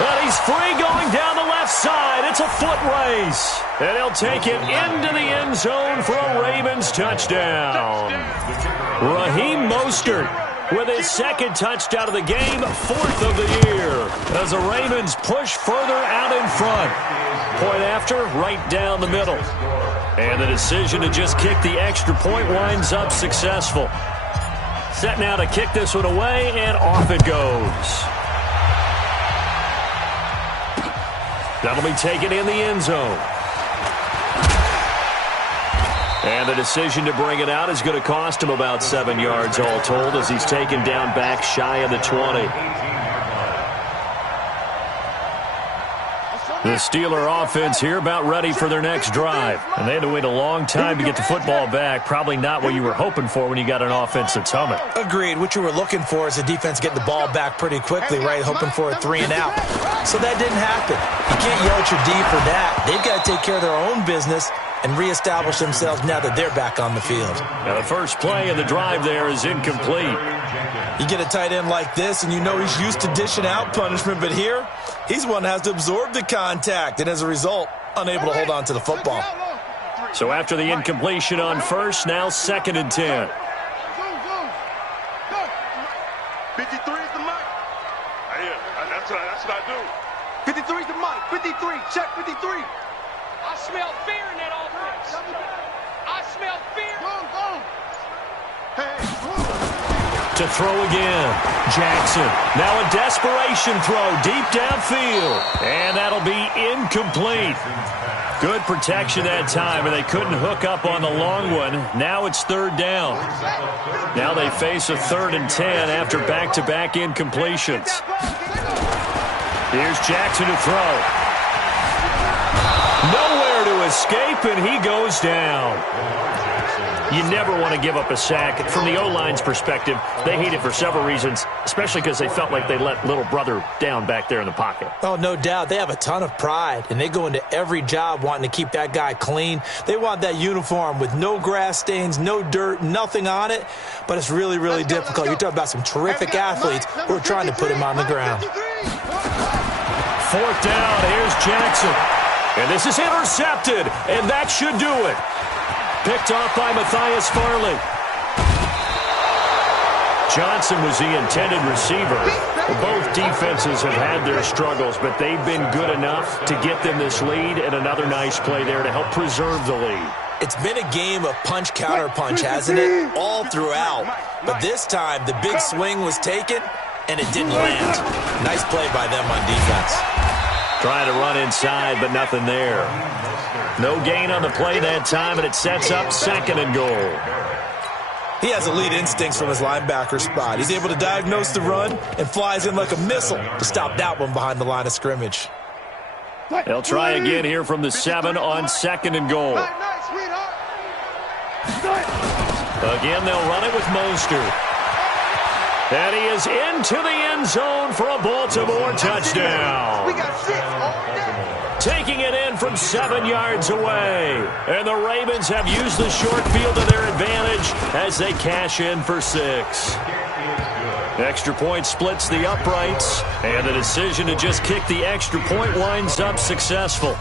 But he's free going down the left side. It's a foot race. And he'll take it into the end zone for a Ravens touchdown. Raheem Mostert with his 2nd touchdown of the game, 4th of the year, as the Ravens push further out in front. Point after, right down the middle. And the decision to just kick the extra point winds up successful. Set now to kick this one away, and off it goes. That'll be taken in the end zone. And the decision to bring it out is going to cost him about 7 yards all told as he's taken down back shy of the 20. The Steeler offense here about ready for their next drive. And they had to wait a long time to get the football back. Probably not what you were hoping for when you got an offense that's humming. Agreed. What you were looking for is the defense getting the ball back pretty quickly, right? Hoping for a 3 and out. So that didn't happen. You can't yell at your D for that. They've got to take care of their own business and reestablish themselves now that they're back on the field. Now the first play of the drive there is incomplete. You get a tight end like this, and you know he's used to dishing out punishment, but here, he's one that has to absorb the contact, and as a result, unable to hold on to the football. So after the incompletion on 1st, now 2nd and 10. 53 is the mic. That's what I do. 53 is the mic. 53. Check 53. I smell fear in that offense. I smell fear. Go. Hey. To throw again. Jackson. Now a desperation throw deep downfield. And that'll be incomplete. Good protection that time, and they couldn't hook up on the long one. Now it's third down. Now they face a 3rd and 10 after back-to-back incompletions. Here's Jackson to throw. Nowhere to escape, and he goes down. You never want to give up a sack. From the O-line's perspective, they hate it for several reasons, especially because they felt like they let little brother down back there in the pocket. Oh, no doubt. They have a ton of pride, and they go into every job wanting to keep that guy clean. They want that uniform with no grass stains, no dirt, nothing on it, but it's really, really difficult. You're talking about some terrific athletes who are trying to put him on the ground. 4th down, here's Jackson. And this is intercepted, and that should do it. Picked off by Matthias Farley. Johnson was the intended receiver. Both defenses have had their struggles, but they've been good enough to get them this lead, and another nice play there to help preserve the lead. It's been a game of punch-counter-punch, hasn't it? All throughout. But this time, the big swing was taken, and it didn't land. Nice play by them on defense. Trying to run inside, but nothing there. No gain on the play that time, and it sets up 2nd and goal. He has elite instincts from his linebacker spot. He's able to diagnose the run and flies in like a missile to stop that one behind the line of scrimmage. They'll try again here from the 7 on 2nd and goal. Again, they'll run it with Mostert. And he is into the end zone for a Baltimore touchdown. We got 6 all day. Taking it in from 7 yards away. And the Ravens have used the short field to their advantage as they cash in for 6. Extra point splits the uprights, and the decision to just kick the extra point winds up successful.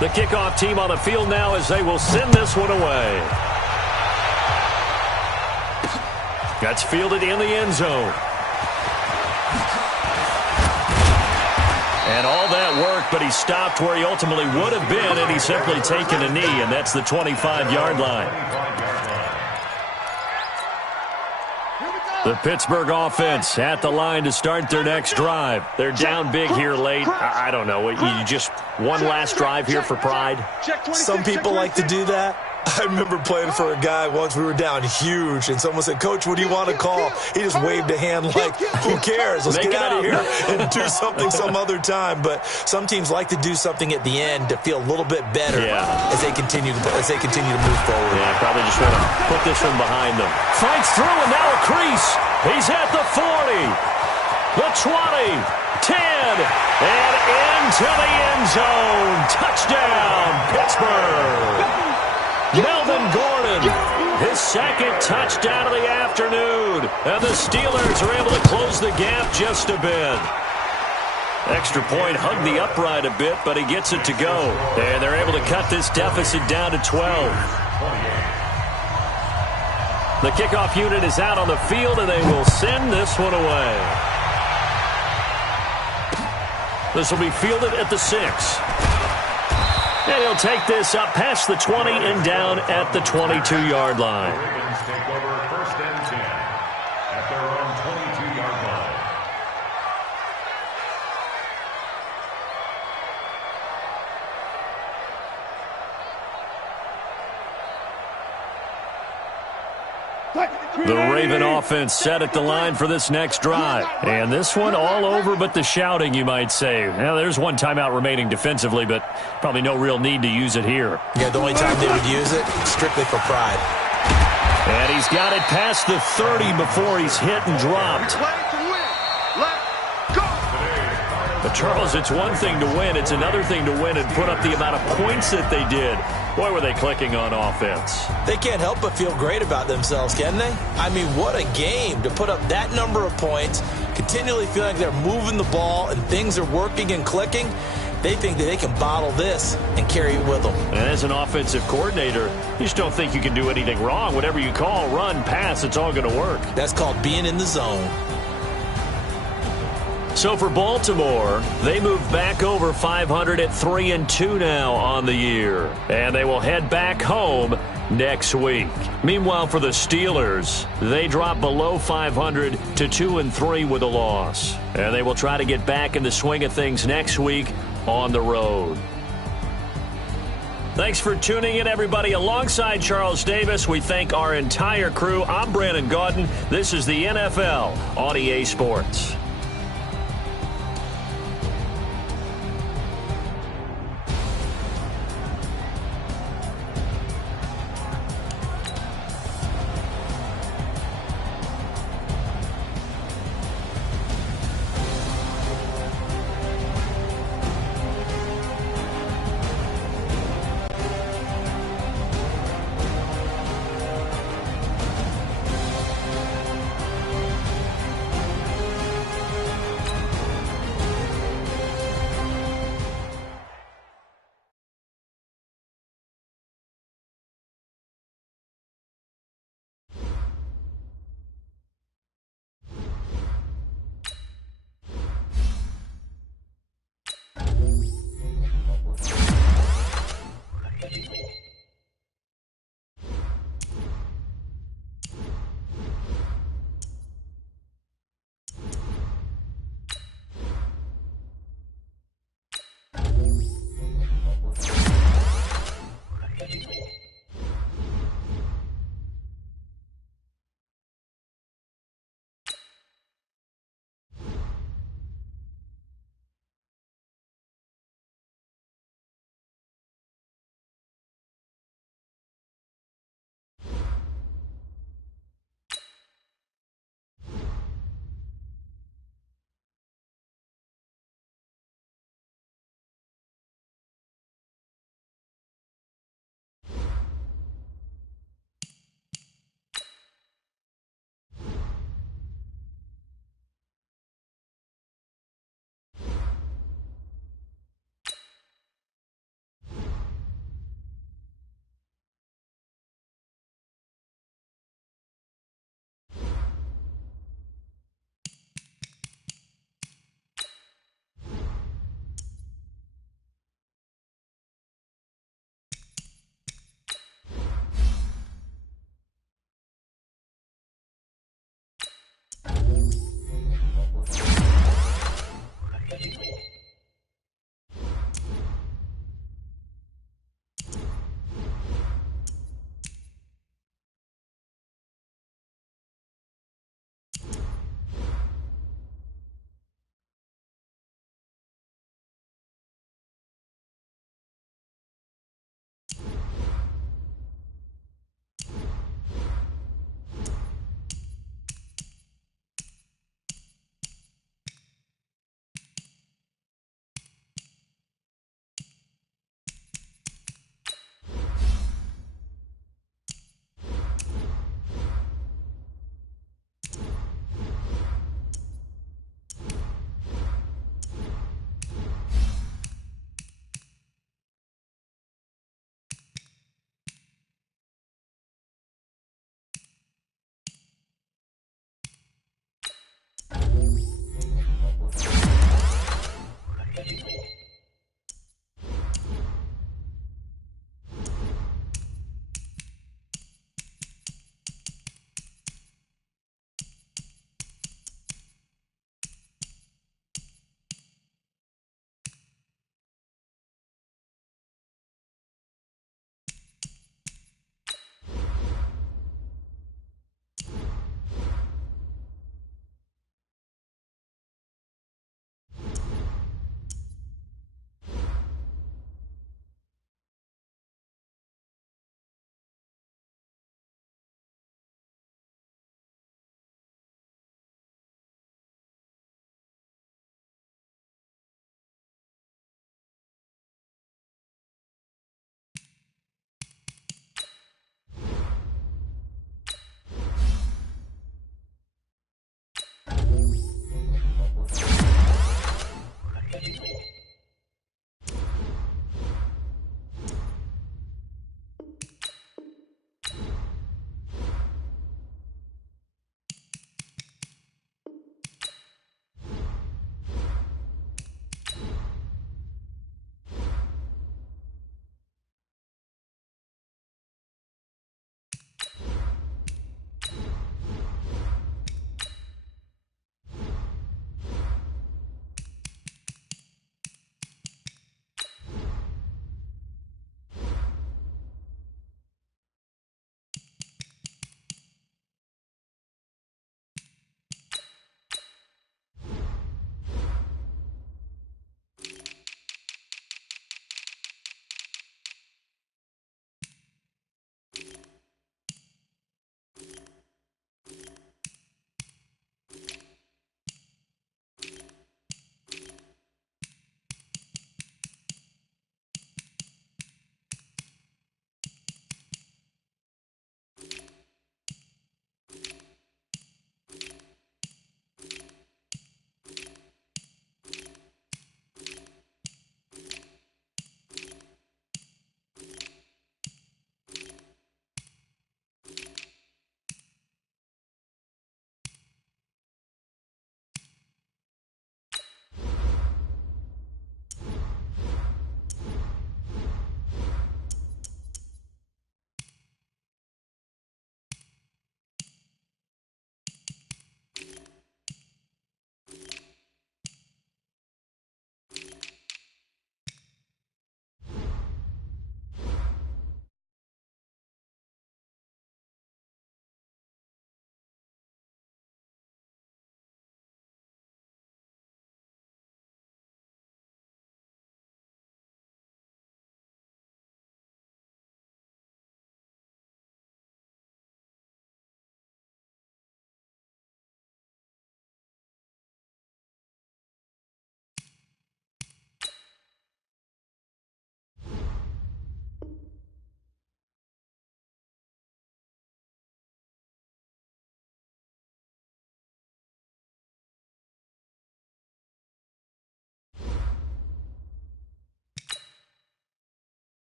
The kickoff team on the field now as they will send this one away. That's fielded in the end zone. And all that work, but he stopped where he ultimately would have been, and he's simply taken a knee, and that's the 25-yard line. The Pittsburgh offense at the line to start their next drive. They're down big here late. I don't know. You just one last drive here for pride? Some people like to do that. I remember playing for a guy once. We were down huge, and someone said, "Coach, what do you want to call?" He just waved a hand like, "Who cares? Let's get out of here and do something some other time." But some teams like to do something at the end to feel a little bit better as they continue to move forward. Yeah, probably just want to put this one behind them. Fights through, and now a crease. He's at the 40, the 20, 10, and into the end zone. Touchdown, Pittsburgh. Melvin Gordon, his 2nd touchdown of the afternoon. And the Steelers are able to close the gap just a bit. Extra point hugged the upright a bit, but he gets it to go. And they're able to cut this deficit down to 12. The kickoff unit is out on the field, and they will send this one away. This will be fielded at the 6. And he'll take this up past the 20 and down at the 22-yard line. Ravens take over 1st and 10 at their own 22-yard line. The Raven offense set at the line for this next drive. And this one all over but the shouting, you might say. Now, there's one timeout remaining defensively, but probably no real need to use it here. Yeah, the only time they would use it, strictly for pride. And he's got it past the 30 before he's hit and dropped. But, Charles, it's one thing to win. It's another thing to win and put up the amount of points that they did. Boy, were they clicking on offense. They can't help but feel great about themselves, can they? I mean, what a game to put up that number of points, continually feeling like they're moving the ball and things are working and clicking. They think that they can bottle this and carry it with them. And as an offensive coordinator, you just don't think you can do anything wrong. Whatever you call, run, pass, it's all going to work. That's called being in the zone. So for Baltimore, they move back over 500 at 3-2 now on the year. And they will head back home next week. Meanwhile, for the Steelers, they drop below 500 to 2-3 with a loss. And they will try to get back in the swing of things next week on the road. Thanks for tuning in, everybody. Alongside Charles Davis, we thank our entire crew. I'm Brandon Gaudin. This is the NFL on EA Sports.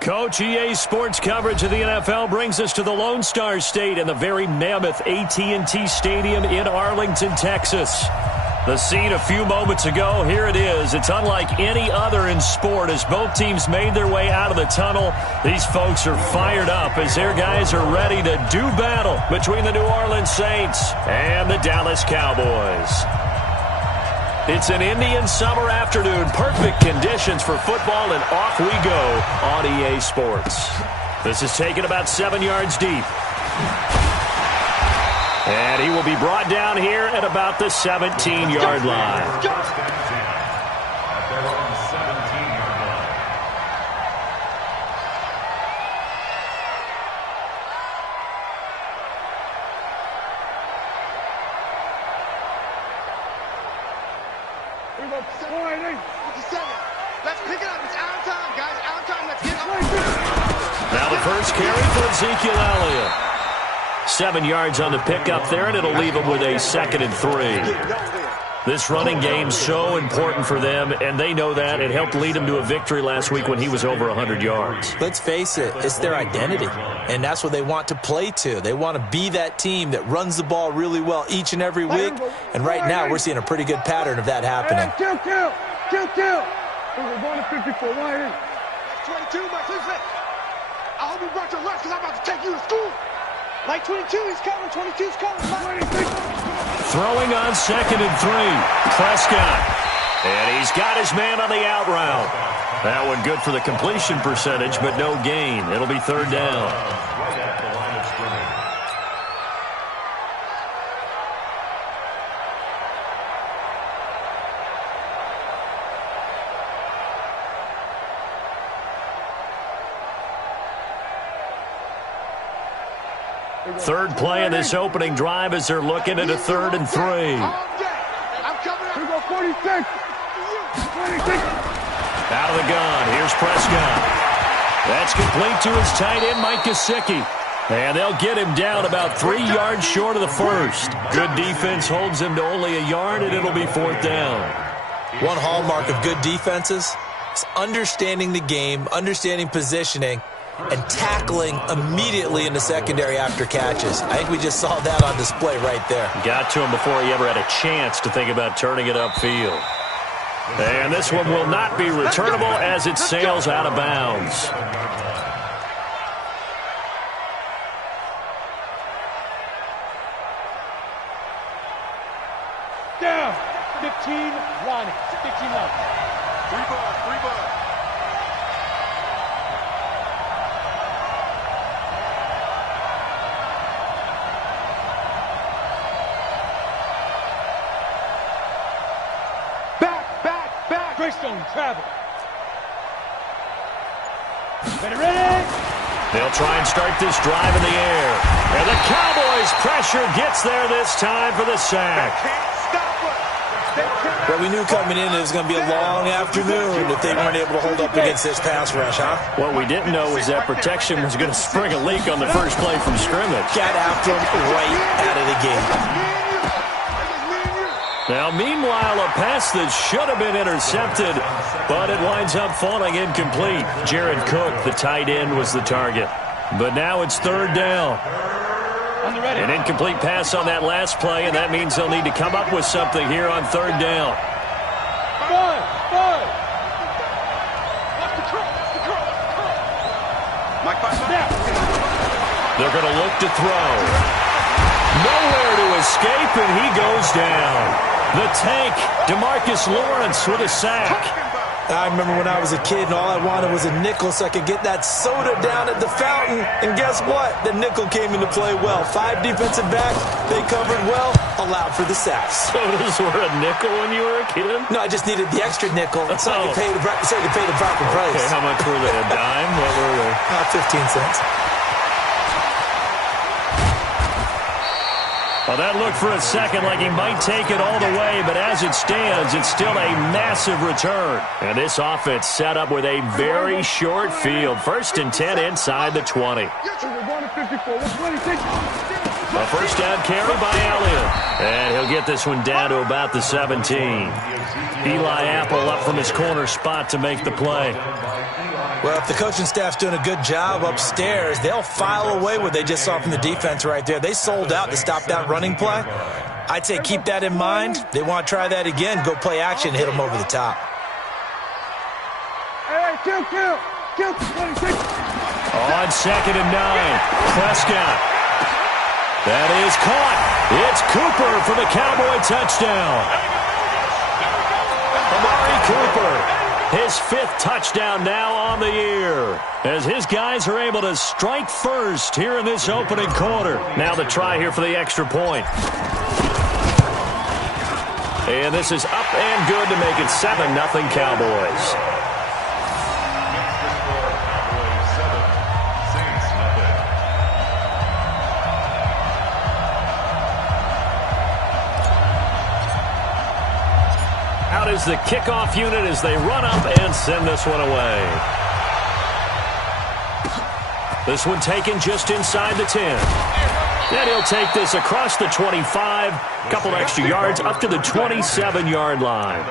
Coach, EA Sports coverage of the NFL brings us to the Lone Star State and the very mammoth AT&T Stadium in Arlington, Texas. The scene a few moments ago, here it is. It's unlike any other in sport as both teams made their way out of the tunnel. These folks are fired up as their guys are ready to do battle between the New Orleans Saints and the Dallas Cowboys. It's an Indian summer afternoon. Perfect conditions for football, and off we go on EA Sports. This is taken about 7 yards deep. And he will be brought down here at about the 17-yard line. Let's pick it up. It's out time, guys. Out time. Let's get up. Now the first carry for Ezekiel Elliott. 7 yards on the pickup there, and it'll leave him with a 2nd and 3. This running game's so important for them, and they know that. It helped lead them to a victory last week when he was over 100 yards. Let's face it, it's their identity, and that's what they want to play to. They want to be that team that runs the ball really well each and every week, and right now we're seeing a pretty good pattern of that happening. Kill. We're going to 54. 22, Mike. I hope you brought your lunch because I'm about to take you to school. Mike 22, he's coming. 22's coming. Throwing on 2nd and 3. Prescott. And he's got his man on the out route. That one good for the completion percentage, but no gain. It'll be 3rd down. Third play of this opening drive as they're looking at a 3rd and 3. I'm coming up. We go 46. Out of the gun. Here's Prescott. That's complete to his tight end, Mike Gesicki. And they'll get him down about 3 yards short of the first. Good defense holds him to only a yard, and it'll be 4th down. One hallmark of good defenses is understanding the game, understanding positioning, and tackling immediately in the secondary after catches. I think we just saw that on display right there. Got to him before he ever had a chance to think about turning it upfield. And this one will not be returnable as it sails out of bounds. Down. 15 line. 15 line. Free ball. Greystone travel. Ready. They'll try and start this drive in the air. And the Cowboys' pressure gets there this time for the sack. Well, we knew coming in it was going to be a long afternoon if they weren't able to hold up against this pass rush, huh? What we didn't know was that protection was going to spring a leak on the first play from scrimmage. Got after him right out of the gate. Now, meanwhile, a pass that should have been intercepted, but it winds up falling incomplete. Jared Cook, the tight end, was the target. But now it's 3rd down. An incomplete pass on that last play, and that means they'll need to come up with something here on 3rd down. They're going to look to throw. Nowhere to escape, and he goes down. The tank, DeMarcus Lawrence with a sack. I remember when I was a kid and all I wanted was a nickel so I could get that soda down at the fountain. And guess what? The nickel came into play well. 5 defensive backs, they covered well, allowed for the sacks. Sodas were a nickel when you were a kid? No, I just needed the extra nickel so I could pay the proper price. Okay, how much were they? A dime? What were they? 15 cents. Well, that looked for a second like he might take it all the way, but as it stands, it's still a massive return. And this offense set up with a very short field. 1st and 10 inside the 20. A first down carry by Elliott. And he'll get this one down to about the 17. Eli Apple up from his corner spot to make the play. Well, if the coaching staff's doing a good job upstairs, they'll file away what they just saw from the defense right there. They sold out to stop that running play. I'd say keep that in mind. They want to try that again, go play action, hit them over the top. Hey, kill, 26. On 2nd and 9, Prescott. That is caught. It's Cooper for the Cowboy touchdown. Amari Cooper, his 5th touchdown now on the year, as his guys are able to strike first here in this opening quarter. Now the try here for the extra point. And this is up and good to make it 7-0 Cowboys. Out is the kickoff unit as they run up and send this one away. This one taken just inside the 10. And he'll take this across the 25, couple extra yards up to the 27-yard line.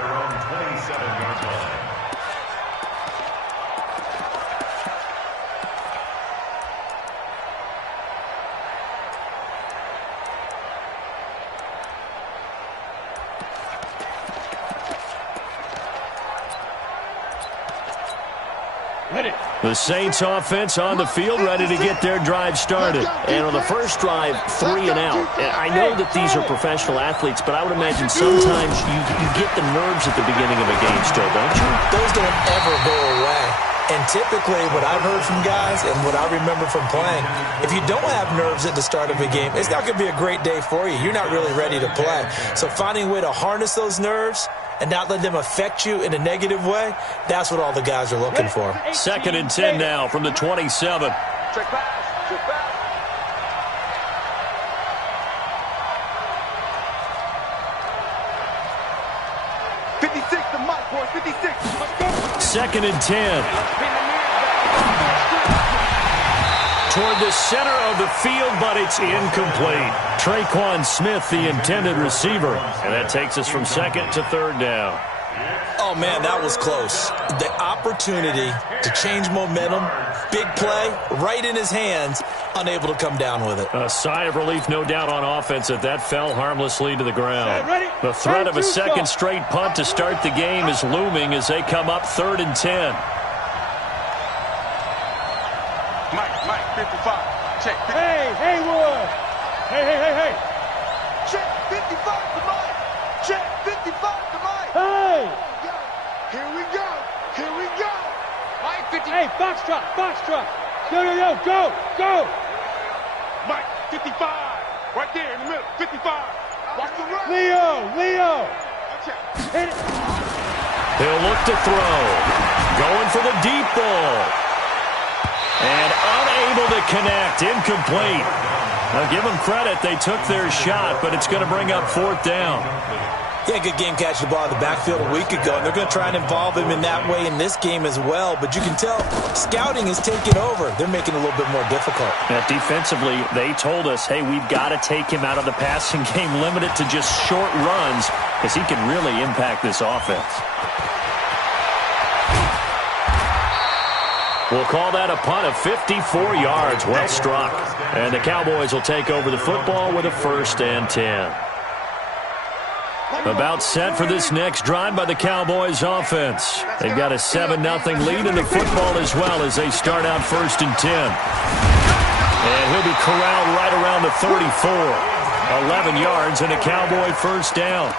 The Saints offense on the field, ready to get their drive started. And on the first drive, 3 and out. And I know that these are professional athletes, but I would imagine sometimes you get the nerves at the beginning of a game still, don't you? Those don't ever go away. And typically what I've heard from guys and what I remember from playing, if you don't have nerves at the start of a game, it's not going to be a great day for you. You're not really ready to play. So finding a way to harness those nerves and not let them affect you in a negative way, that's what all the guys are looking for. 2nd and 10 now from the 27. Check pass. 56 to Mike, boy, 56. Let's go. 2nd and 10. Toward the center of the field, but it's incomplete. Traquan Smith, the intended receiver. And that takes us from 2nd to 3rd down. Oh, man, that was close. The opportunity to change momentum, big play, right in his hands, unable to come down with it. A sigh of relief, no doubt, on offense that fell harmlessly to the ground. The threat of a second straight punt to start the game is looming as they come up 3rd and 10. Mike, 55. Check. Hey, Haywood. Hey. Check 55 to Mike. Check 55 to Mike. Hey. Here we go. Mike 50. Hey, Foxtrot. Go. Mike 55. Right there in the middle. 55. Watch the run. Leo. Hit it. He'll look to throw. Going for the deep ball. And unable to connect. Incomplete. Now give them credit. They took their shot, but it's going to bring up 4th down. Yeah, good game catching the ball in the backfield a week ago, and they're going to try and involve him in that way in this game as well. But you can tell scouting is taking over. They're making it a little bit more difficult. Now, defensively, they told us, hey, we've got to take him out of the passing game, limit it to just short runs, because he can really impact this offense. We'll call that a punt of 54 yards. Well struck. And the Cowboys will take over the football with a 1st and 10. About set for this next drive by the Cowboys offense. They've got a 7-0 lead in the football as well as they start out 1st and 10. And he'll be corralled right around the 34. 11 yards and a Cowboy 1st down.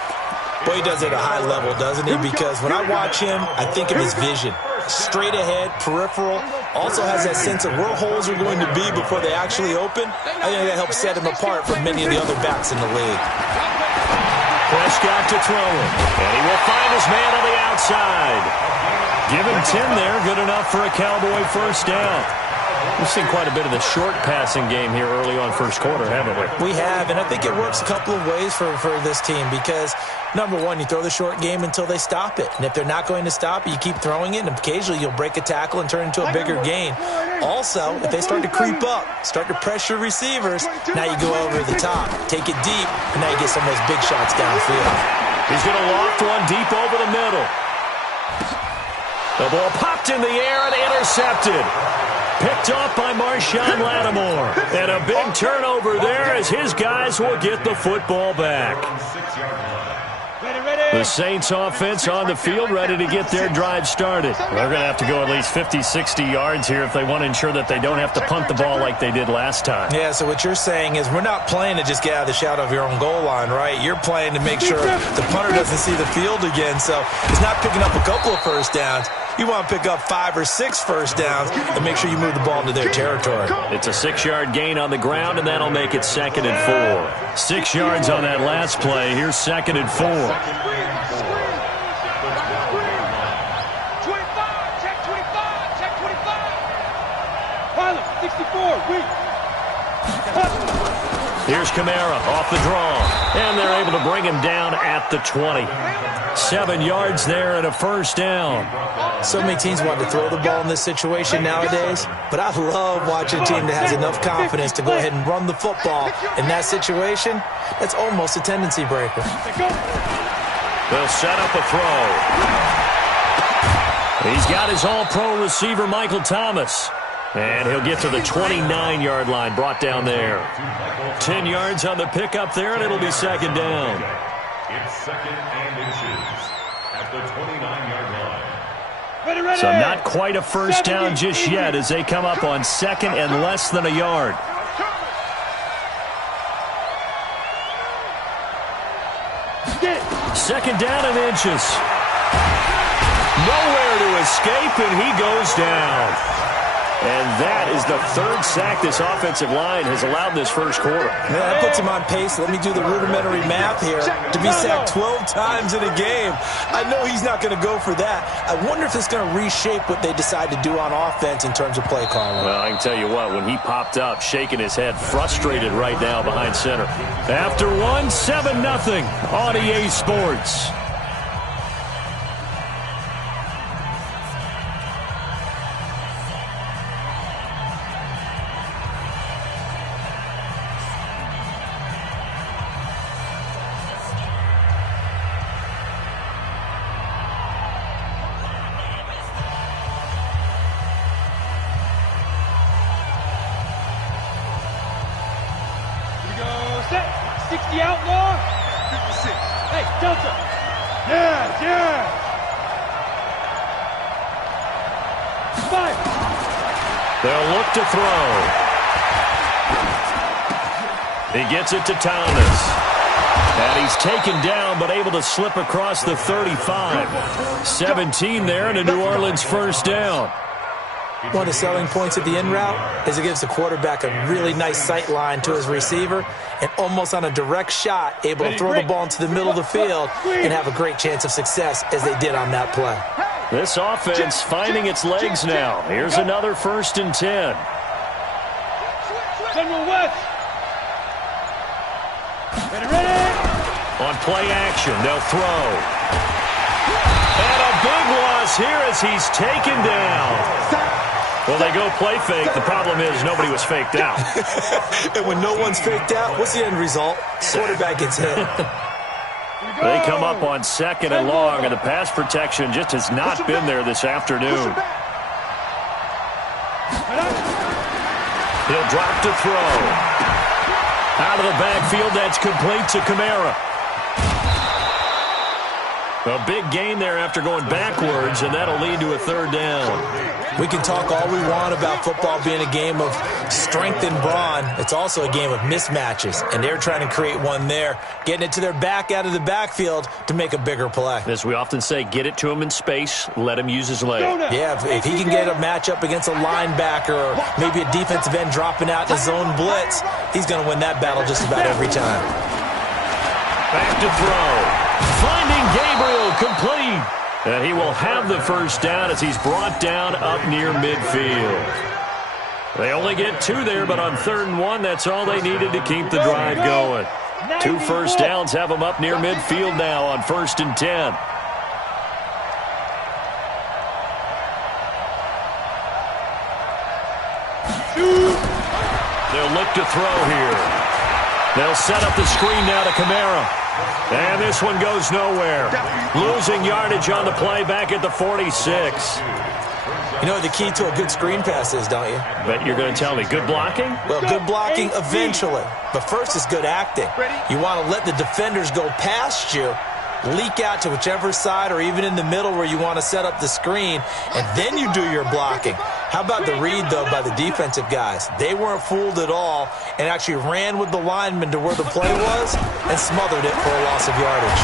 Boy, he does it at a high level, doesn't he? Because when I watch him, I think of his vision. Straight ahead, peripheral. Also has that sense of where holes are going to be before they actually open. I think that helps set him apart from many of the other backs in the league. Prescott to throw him. And he will find his man on the outside. Give him 10 there. Good enough for a Cowboy 1st down. We've seen quite a bit of the short passing game here early on 1st quarter, haven't we? We have, and I think it works a couple of ways for this team because, number one, you throw the short game until they stop it. And if they're not going to stop it, you keep throwing it, and occasionally you'll break a tackle and turn into a bigger gain. Also, if they start to creep up, start to pressure receivers, now you go over the top, take it deep, and now you get some of those big shots downfield. He's going to loft one deep over the middle. The ball popped in the air and intercepted. Picked off by Marshawn Lattimore. And a big turnover there as his guys will get the football back. The Saints offense on the field, ready to get their drive started. They're going to have to go at least 50, 60 yards here if they want to ensure that they don't have to punt the ball like they did last time. Yeah, so what you're saying is we're not playing to just get out of the shadow of your own goal line, right? You're playing to make sure the punter doesn't see the field again. So it's not picking up a couple of first downs. You want to pick up 5 or 6 first downs and make sure you move the ball into their territory. It's a 6-yard gain on the ground, and that'll make it 2nd and 4. 6 yards on that last play. Here's 2nd and 4. 25, check 25, check 25. Pilot, 64, weak. Here's Kamara off the draw, and they're able to bring him down at the 20. 7 yards there and a first down. So many teams want to throw the ball in this situation nowadays, but I love watching a team that has enough confidence to go ahead and run the football. In that situation, that's almost a tendency breaker. They'll set up a throw. He's got his all-pro receiver, Michael Thomas. And he'll get to the 29-yard line, brought down there. 10 yards on the pickup there, and it'll be 2nd down. It's 2nd and inches at the 29-yard line. So not quite a first down just yet as they come up on 2nd and less than a yard. Second down and inches. Nowhere to escape, and he goes down. And that is the 3rd sack this offensive line has allowed this first quarter. Yeah, that puts him on pace. Let me do the rudimentary math here. To be sacked 12 times in a game, I know he's not going to go for that. I wonder if it's going to reshape what they decide to do on offense in terms of play calling. Well, I can tell you what, when he popped up, shaking his head, frustrated right now behind center. After one, 7-0 on EA Sports. Set. 60 outlaw. 56. Hey, Delta. Yeah, yeah. 5. They'll look to throw. He gets it to Thomas. And he's taken down, but able to slip across the 35. 17 there, and a New Orleans first down. One of the selling points of the in route is it gives the quarterback a really nice sight line to his receiver and almost on a direct shot able to throw the ball into the middle of the field and have a great chance of success as they did on that play. This offense finding its legs now. Here's another 1st and 10. General West. Ready. On play action, they'll throw. And a big loss here as he's taken down. Well, they go play fake. The problem is nobody was faked out. And when no one's faked out, what's the end result? Quarterback gets hit. They come up on 2nd and long, and the pass protection just has not been there this afternoon. He'll drop to throw. Out of the backfield, that's complete to Kamara. A big gain there after going backwards, and that'll lead to a 3rd down. We can talk all we want about football being a game of strength and brawn. It's also a game of mismatches, and they're trying to create one there, getting it to their back out of the backfield to make a bigger play. As we often say, get it to him in space, let him use his leg. Yeah, if he can get a matchup against a linebacker or maybe a defensive end dropping out in his zone blitz, he's going to win that battle just about every time. Back to throw. Finding Gabriel complete. And he will have the first down as he's brought down up near midfield. They only get 2 there, but on 3rd and 1, that's all they needed to keep the drive going. 2 first downs have them up near midfield now on 1st and 10. They'll look to throw here. They'll set up the screen now to Kamara. And this one goes nowhere. Losing yardage on the play back at the 46. You know what the key to a good screen pass is, don't you? Bet you're going to tell me. Good blocking? Well, good blocking eventually. But first is good acting. You want to let the defenders go past you, leak out to whichever side or even in the middle where you want to set up the screen, and then you do your blocking. How about the read, though, by the defensive guys? They weren't fooled at all and actually ran with the lineman to where the play was and smothered it for a loss of yardage.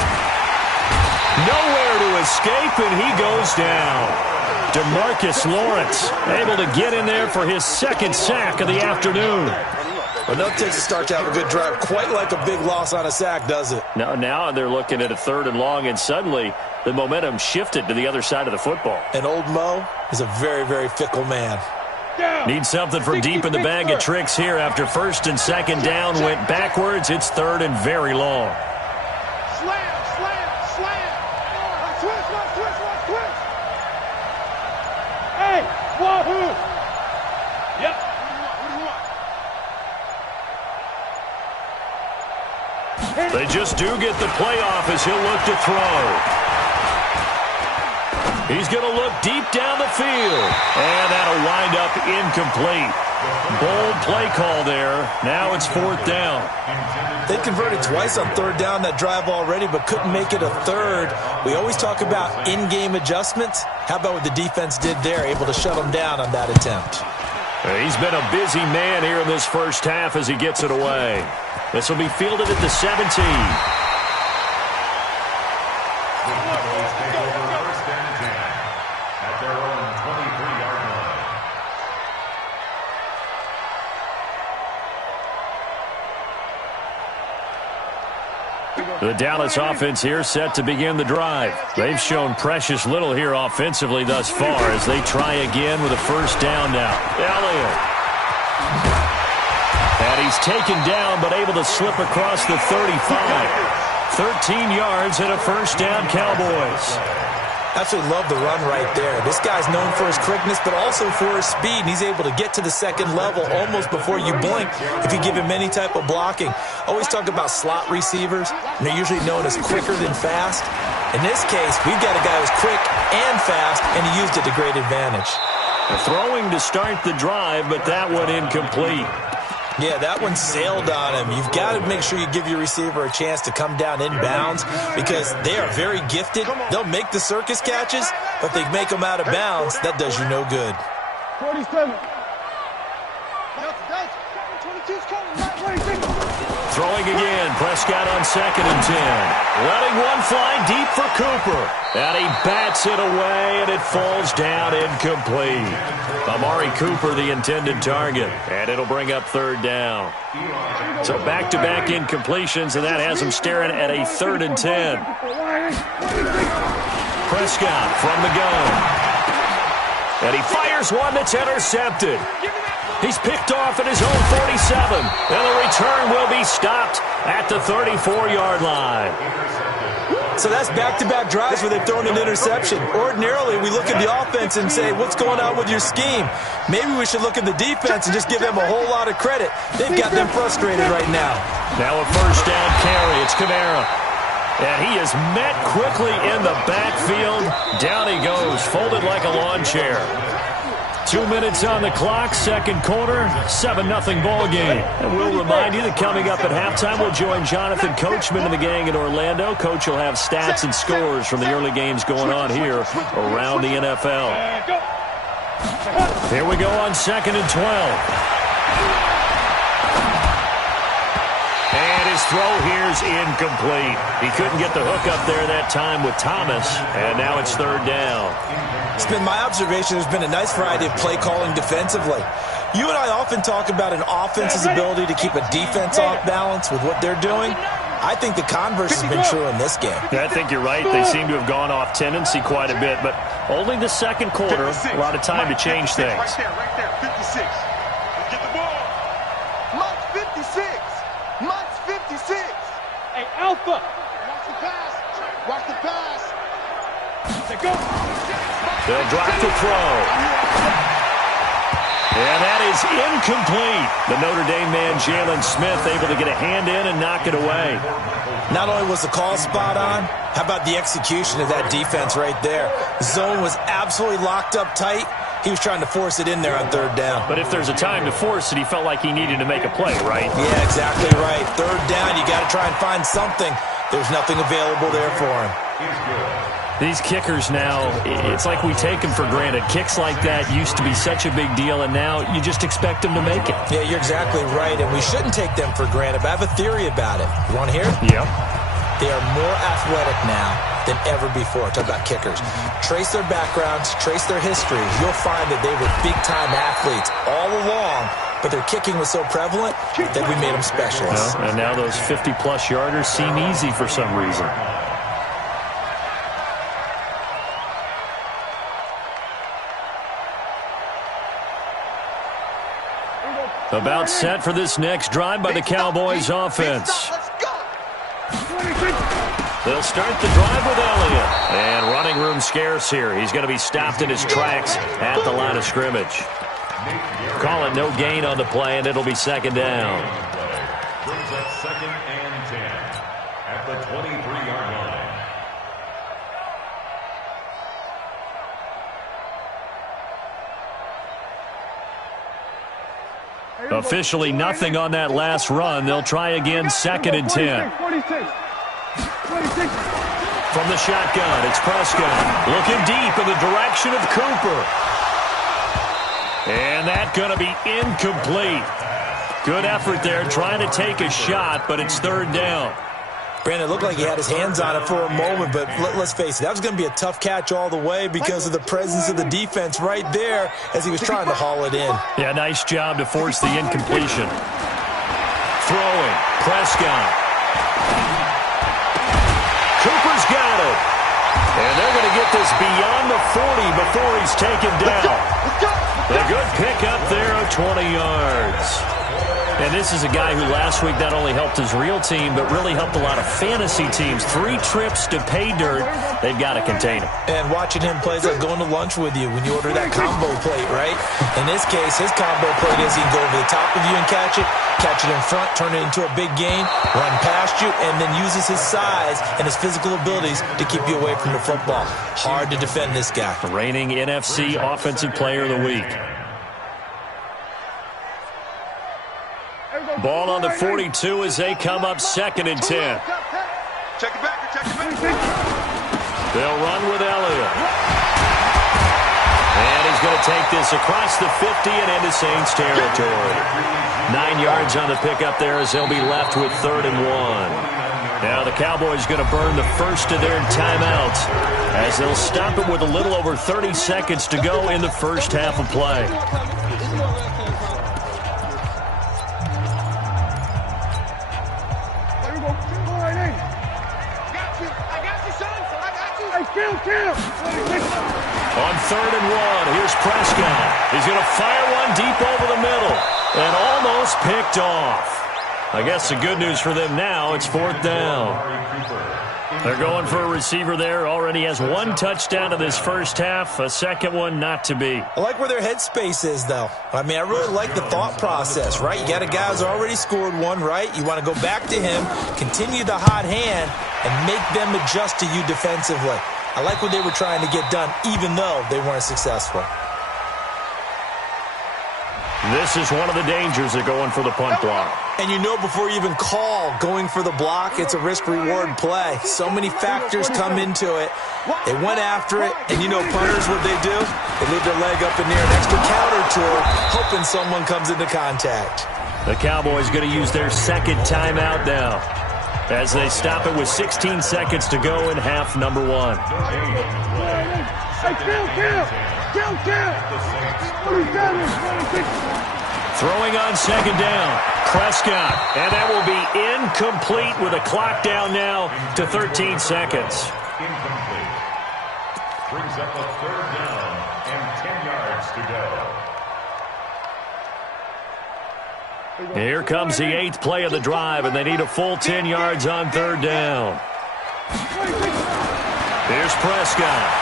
Nowhere to escape, and he goes down. DeMarcus Lawrence able to get in there for his second sack of the afternoon. Well, no takes to start to have a good drive. Quite like a big loss on a sack, does it? No, now they're looking at a 3rd and long, and suddenly the momentum shifted to the other side of the football. And old Mo is a very, very fickle man. Need something from deep in the bag of tricks here after 1st and 2nd down went backwards. It's 3rd and very long. Slam, slam, slam. Twist. Hey, wahoo. Yep. What do you want? They just do get the playoff as he'll look to throw. He's going to look deep down the field. And that'll wind up incomplete. Bold play call there. Now it's 4th down. They converted twice on 3rd down that drive already, but couldn't make it a 3rd. We always talk about in-game adjustments. How about what the defense did there, able to shut them down on that attempt? He's been a busy man here in this first half as he gets it away. This will be fielded at the 17. The Dallas offense here set to begin the drive. They've shown precious little here offensively thus far as they try again with a 1st down now. Elliott. And he's taken down but able to slip across the 35. 13 yards and a 1st down, Cowboys. Absolutely love the run right there. This guy's known for his quickness, but also for his speed, and he's able to get to the 2nd level almost before you blink if you give him any type of blocking. Always talk about slot receivers, and they're usually known as quicker than fast. In this case, we've got a guy who's quick and fast, and he used it to great advantage. Throwing to start the drive, but that one incomplete. Yeah, that one sailed on him. You've got to make sure you give your receiver a chance to come down inbounds because they are very gifted. They'll make the circus catches, but if they make them out of bounds, that does you no good. 47. Throwing again, Prescott on 2nd and 10. Letting one fly deep for Cooper. And he bats it away, and it falls down incomplete. Amari Cooper, the intended target. And it'll bring up 3rd down. So back-to-back incompletions, and that has him staring at a 3rd and 10. Prescott from the gun. And he fires one that's intercepted. He's picked off at his own 47. And the return will be stopped at the 34-yard line. So that's back-to-back drives where they've thrown an interception. Ordinarily, we look at the offense and say, what's going on with your scheme? Maybe we should look at the defense and just give them a whole lot of credit. They've got them frustrated right now. Now a 1st down carry. It's Kamara. And he is met quickly in the backfield. Down he goes, folded like a lawn chair. 2 minutes on the clock, 2nd quarter, 7-0 ball game. And we'll remind you that coming up at halftime, we'll join Jonathan Coachman and the gang in Orlando. Coach will have stats and scores from the early games going on here around the NFL. Here we go on 2nd and 12. And his throw here's incomplete. He couldn't get the hook up there that time with Thomas, and now it's 3rd down. It's been my observation there's been a nice variety of play calling defensively. You and I often talk about an offense's ability to keep a defense off balance with what they're doing. I think the converse has been true in this game. I think you're right. They seem to have gone off tendency quite a bit, but only the 2nd quarter, a lot of time to change things. Right there, 56. Get the ball. Mike 56. Mike's 56. Hey, Alpha. Watch the pass. Watch the pass. They go. They'll drop the throw. And that is incomplete. The Notre Dame man, Jalen Smith, able to get a hand in and knock it away. Not only was the call spot on, how about the execution of that defense right there? Zone was absolutely locked up tight. He was trying to force it in there on third down. But if there's a time to force it, he felt like he needed to make a play, right? Yeah, exactly right. Third down, you got to try and find something. There's nothing available there for him. These kickers now, it's like we take them for granted. Kicks like that used to be such a big deal, and now you just expect them to make it. Yeah, you're exactly right, and we shouldn't take them for granted. But I have a theory about it. You want to hear it? Yeah. They are more athletic now than ever before. Talk about kickers. Trace their backgrounds, trace their history. You'll find that they were big-time athletes all along, but their kicking was so prevalent that we made them specialists. Well, and now those 50-plus yarders seem easy for some reason. About set for this next drive by the Cowboys offense. They'll start the drive with Elliott. And running room scarce here. He's going to be stopped in his tracks at the line of scrimmage. Call it no gain on the play, and it'll be second down. Brings up 2nd and 10 at the 23-yard line. Officially nothing on that last run. They'll try again, 2nd and 10. From the shotgun, it's Prescott. Looking deep in the direction of Cooper. And that's going to be incomplete. Good effort there, trying to take a shot, but it's third down. Brandon, it looked like he had his hands on it for a moment, but let's face it, that was going to be a tough catch all the way because of the presence of the defense right there as he was trying to haul it in. Yeah, nice job to force the incompletion. Throwing, Prescott. Cooper's got it. And they're going to get this beyond the 40 before he's taken down. A good pickup there of 20 yards. And this is a guy who last week not only helped his real team, but really helped a lot of fantasy teams. 3 trips to pay dirt. They've got to contain him. And watching him play is like going to lunch with you when you order that combo plate, right? In this case, his combo plate is he can go over the top of you and catch it in front, turn it into a big gain, run past you, and then uses his size and his physical abilities to keep you away from the football. Hard to defend this guy. The reigning NFC Offensive Player of the Week. Ball on the 42 as they come up 2nd and 10. Check it back, check it back. They'll run with Elliott. And he's going to take this across the 50 and into Saints territory. 9 yards on the pickup there as they'll be left with 3rd and 1. Now the Cowboys going to burn the first of their timeouts as they'll stop it with a little over 30 seconds to go in the first half of play. On 3rd and 1, here's Prescott. He's going to fire one deep over the middle and almost picked off. I guess the good news for them now, it's 4th down. They're going for a receiver there. Already has 1 touchdown in this first half, a second one not to be. I like where their headspace is, though. I mean, I really like the thought process, right? You got a guy who's already scored 1, right? You want to go back to him, continue the hot hand, and make them adjust to you defensively. I like what they were trying to get done, even though they weren't successful. This is one of the dangers of going for the punt block. And you know before you even call going for the block, it's a risk-reward play. So many factors come into it. They went after it, and you know punters, what they do? They leave their leg up in there, an extra count or two, hoping someone comes into contact. The Cowboys going to use their 2nd timeout now as they stop it with 16 seconds to go in half number 1. Throwing on 2nd down, Prescott, and that will be incomplete with a clock down now to 13 seconds. Incomplete. Brings up a 3rd down and 10 yards to go. Here comes the 8th play of the drive, and they need a full 10 yards on 3rd down. Here's Prescott.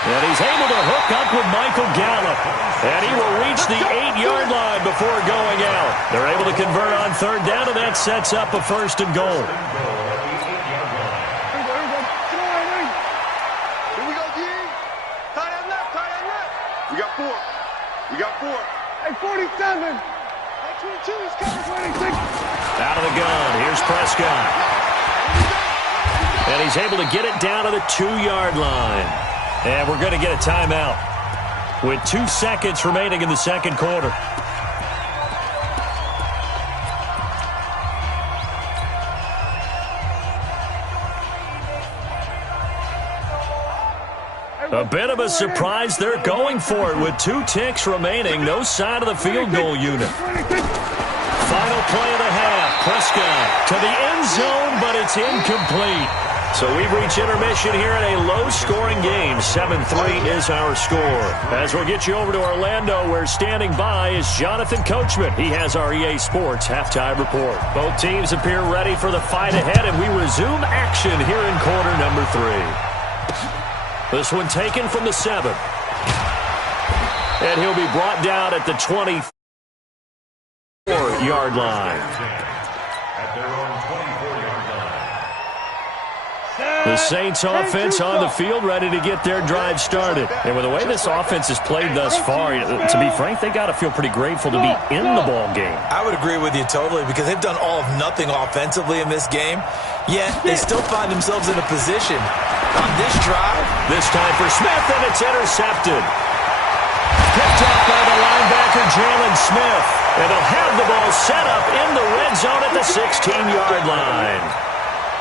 And he's able to hook up with Michael Gallup. And he will reach the 8-yard line before going out. They're able to convert on third down, and that sets up a first and goal. We got four. Hey, 47. Hey, 22 is coming. 26. Out of the gun. Here's Prescott. And he's able to get it down to the 2-yard line. And we're going to get a timeout with 2 seconds remaining in the second quarter. A bit of a surprise. They're going for it with 2 ticks remaining. No sign of the field goal unit. Final play of the half. Prescott to the end zone, but it's incomplete. So we've reached intermission here in a low-scoring game. 7-3 is our score. As we'll get you over to Orlando, where standing by is Jonathan Coachman. He has our EA Sports halftime report. Both teams appear ready for the fight ahead, and we resume action here in quarter number 3. This one taken from the 7. And he'll be brought down at the 24-yard line. At their own 24-yard line. The Saints offense on the field, ready to get their drive started. And with the way this offense has played thus far, to be frank, they got to feel pretty grateful to be in the ball game. I would agree with you totally, because they've done all of nothing offensively in this game, yet they still find themselves in a position on this drive. This time for Smith, and it's intercepted. Picked up by the linebacker, Jalen Smith. And they'll have the ball set up in the red zone at the 16-yard line.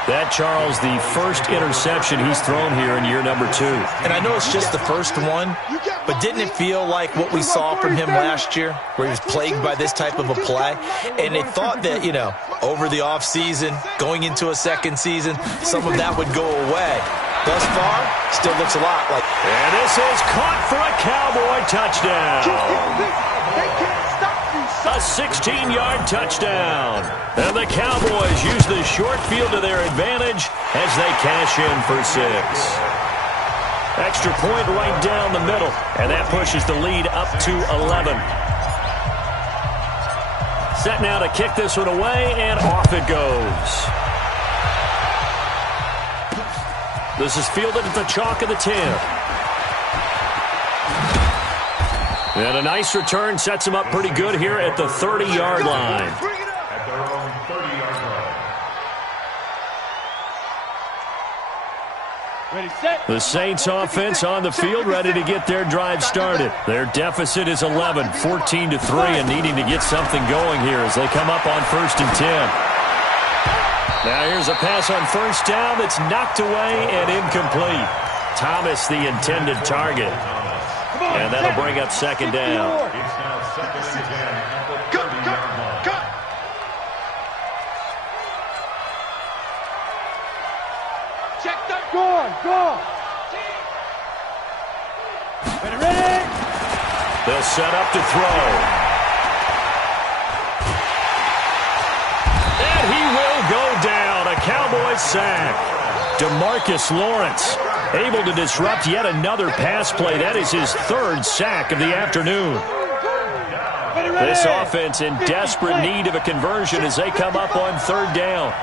That, Charles, the first interception he's thrown here in year number 2. And I know it's just the first one, but didn't it feel like what we saw from him last year, where he was plagued by this type of a play? And they thought that, over the offseason, going into a second season, some of that would go away. Thus far, still looks a lot like... And this is caught for a Cowboy touchdown. A 16-yard touchdown. And the Cowboys use the short field to their advantage as they cash in for 6. Extra point right down the middle, and that pushes the lead up to 11. Set now to kick this one away, and off it goes. This is fielded at the chalk of the 10. And a nice return sets him up pretty good here at the 30-yard line. At their own 30-yard line. Ready, set. The Saints offense on the field, ready to get their drive started. Their deficit is 11, 14-3, and needing to get something going here as they come up on 1st and 10. Now here's a pass on first down that's knocked away and incomplete. Thomas, the intended target. And that'll bring up second down. It's now 2nd and 10 at the 30-yard line. Cut. Check that. Go on. Ready. They'll set up to throw. And he will go down. A Cowboys sack. DeMarcus Lawrence able to disrupt yet another pass play. That is his 3rd sack of the afternoon. This offense in desperate need of a conversion as they come up on 3rd down.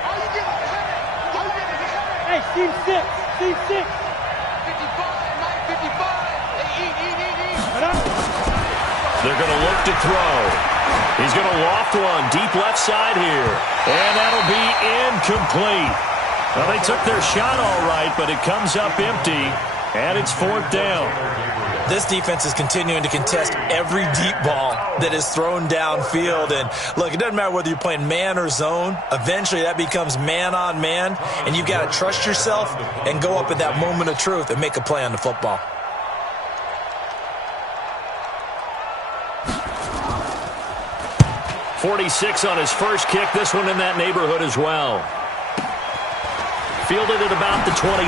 Hey, team 6. 55, 55. They're going to look to throw. He's going to loft one deep left side here. And that'll be incomplete. Well, they took their shot all right, but it comes up empty, and it's 4th down. This defense is continuing to contest every deep ball that is thrown downfield. And, look, it doesn't matter whether you're playing man or zone. Eventually, that becomes man-on-man, and you've got to trust yourself and go up at that moment of truth and make a play on the football. .46 on his first kick. This one in that neighborhood as well. Fielded at about the 28.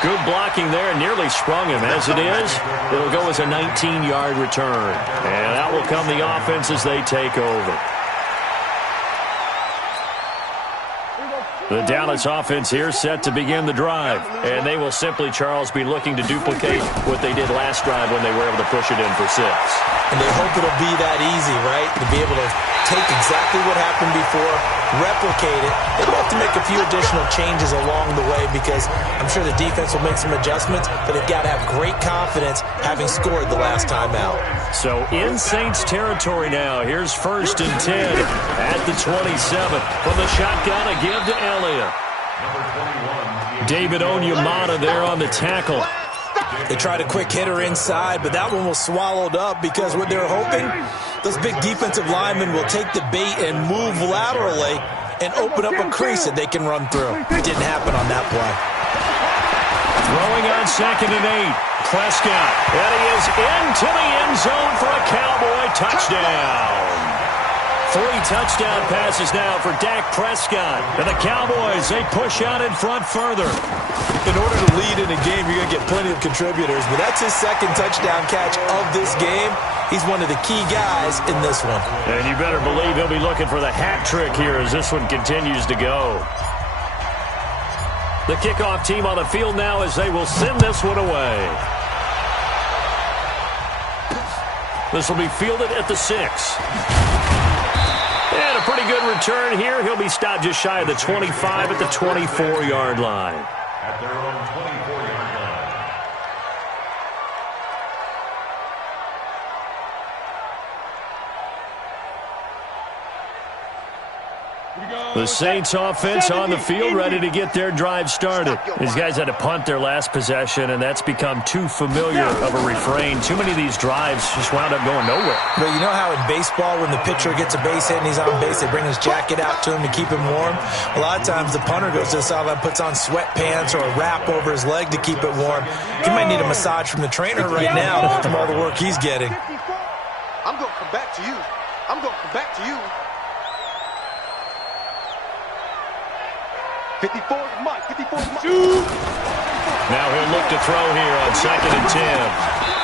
Good blocking there, nearly sprung him. As it is, it'll go as a 19-yard return. And that will come the offense as they take over. The Dallas offense here set to begin the drive. And they will simply, Charles, be looking to duplicate what they did last drive when they were able to push it in for 6. And they hope it'll be that easy, right? To be able to take exactly what happened before, replicate it. They'll have to make a few additional changes along the way because I'm sure the defense will make some adjustments, but they've got to have great confidence having scored the last time out. So in Saints territory now. Here's 1st and 10 at the 27. From the shotgun, a give to Elliott. David Onyemata there on the tackle. They tried a quick hitter inside, but that one was swallowed up because what they're hoping, those big defensive linemen will take the bait and move laterally and open up a crease that they can run through. It didn't happen on that play. Throwing on 2nd and 8. Prescott. And he is into the end zone for a Cowboy touchdown. 3 touchdown passes now for Dak Prescott. And the Cowboys, they push out in front further. In order to lead in a game, you're going to get plenty of contributors, but that's his 2nd touchdown catch of this game. He's one of the key guys in this one. And you better believe he'll be looking for the hat trick here as this one continues to go. The kickoff team on the field now as they will send this one away. This will be fielded at the 6. And a pretty good return here. He'll be stopped just shy of the 25 at the 24-yard line. At their own 24-yard line. The Saints offense on the field ready to get their drive started. These guys had to punt their last possession, and that's become too familiar of a refrain. Too many of these drives just wound up going nowhere. But you know how in baseball when the pitcher gets a base hit and he's on base, they bring his jacket out to him to keep him warm? A lot of times the punter goes to the sideline, puts on sweatpants or a wrap over his leg to keep it warm. He might need a massage from the trainer right now from all the work he's getting. I'm going to come back to you. I'm going to come back to you. 54 is Mike. 54 is Mike. Now he'll look to throw here on 2nd and 10.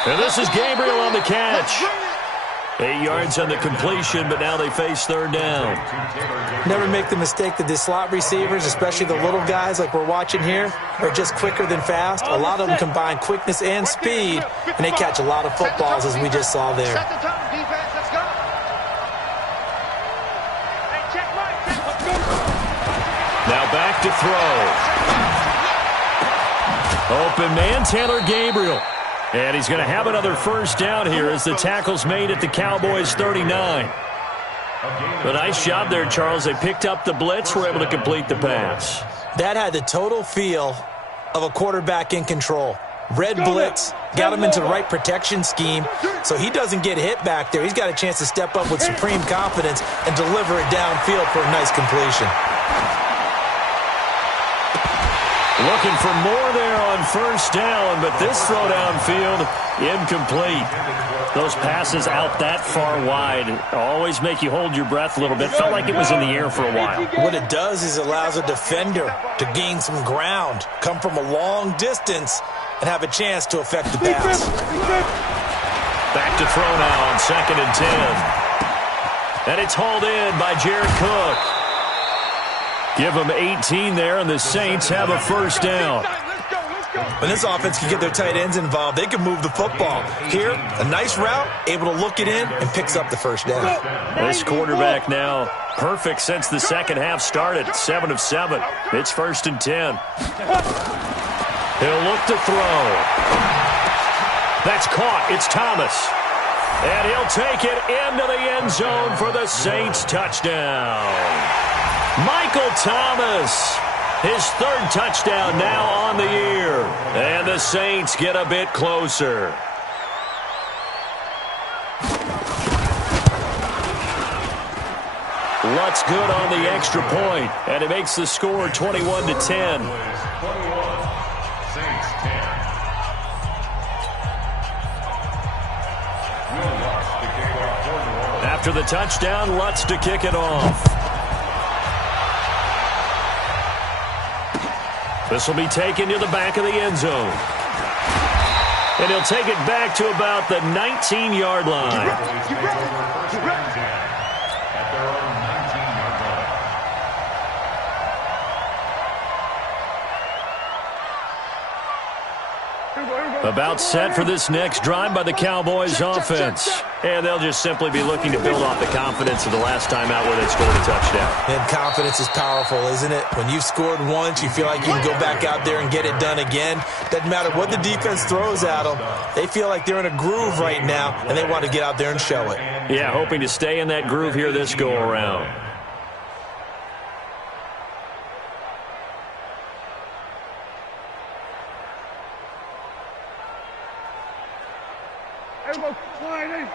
And this is Gabriel on the catch. 8 yards on the completion, but now they face 3rd down. Never make the mistake that the slot receivers, especially the little guys like we're watching here, are just quicker than fast. A lot of them combine quickness and speed, and they catch a lot of footballs, as we just saw there. Set the tone, defense. Let's go. Hey, check Mike. Let's go. Now back to throw. Open man, Taylor Gabriel. And he's going to have another 1st down here as the tackle's made at the Cowboys 39. A nice job there, Charles. They picked up the blitz, were able to complete the pass. That had the total feel of a quarterback in control. Red blitz, got him into the right protection scheme, so he doesn't get hit back there. He's got a chance to step up with supreme confidence and deliver it downfield for a nice completion. Looking for more there on 1st down, but this throw downfield, incomplete. Those passes out that far wide always make you hold your breath a little bit. Felt like it was in the air for a while. What it does is it allows a defender to gain some ground, come from a long distance, and have a chance to affect the pass. Back to throw now on 2nd and 10. And it's hauled in by Jared Cook. Give them 18 there, and the Saints have a 1st down. When this offense can get their tight ends involved, they can move the football. Here, a nice route, able to look it in, and picks up the 1st down. This quarterback now perfect since the 2nd half started, 7 of 7. It's 1st and 10. He'll look to throw. That's caught. It's Thomas. And he'll take it into the end zone for the Saints touchdown. Michael Thomas, his 3rd touchdown now on the year. And the Saints get a bit closer. Lutz good on the extra point, and it makes the score 21-10. 21, Saints 10. After the touchdown, Lutz to kick it off. This will be taken to the back of the end zone. And he'll take it back to about the 19-yard line. About set for this next drive by the Cowboys offense. And they'll just simply be looking to build off the confidence of the last time out where they scored a touchdown. And confidence is powerful, isn't it? When you've scored once, you feel like you can go back out there and get it done again. Doesn't matter what the defense throws at them. They feel like they're in a groove right now, and they want to get out there and show it. Yeah, hoping to stay in that groove here this go-around. Everybody, line in.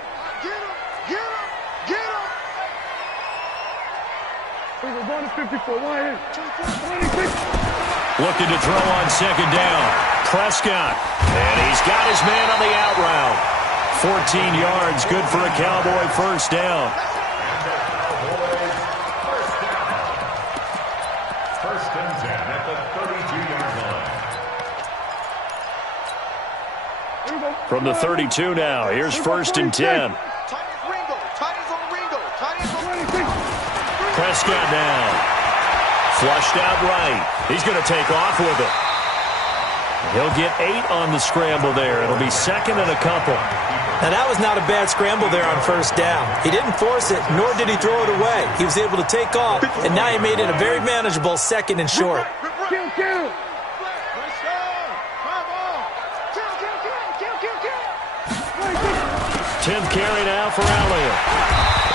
Get him, get him, get him. We're going to 54, line in. 26. Looking to throw on second down. Prescott. And he's got his man on the out route. 14 yards, good for a Cowboy first down. First and 10 at the 32-yard line. From the 32 now, here's first and 10. Prescott now. Flushed out right. He's going to take off with it. He'll get 8 on the scramble there. It'll be second and a couple. Now, that was not a bad scramble there on first down. He didn't force it, nor did he throw it away. He was able to take off, and now he made it a very manageable second and short. Kill. 10th carry now for Elliott.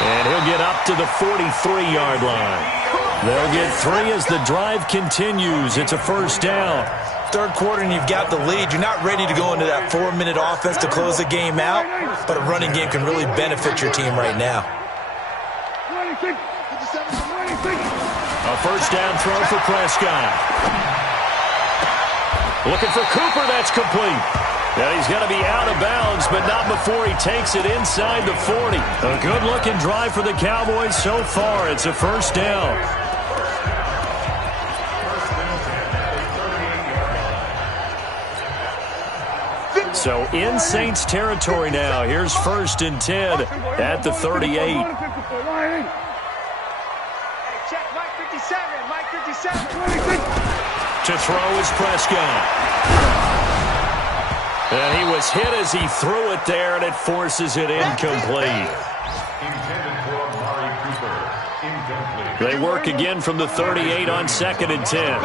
And he'll get up to the 43-yard line. They'll get 3 as the drive continues. It's a first down. Third quarter and you've got the lead. You're not ready to go into that 4-minute offense to close the game out, but a running game can really benefit your team right now. A first down throw for Prescott. Looking for Cooper. That's complete. Now he's going to be out of bounds, but not before he takes it inside the 40. A good-looking drive for the Cowboys so far. It's a first down. So in Saints territory now. Here's first and 10 at the 38. Hey, check Mike 57, Mike 57. To throw is Prescott. And he was hit as he threw it there, and it forces it incomplete. Intended for Amari Cooper. Incomplete. They work again from the 38 on second and 10.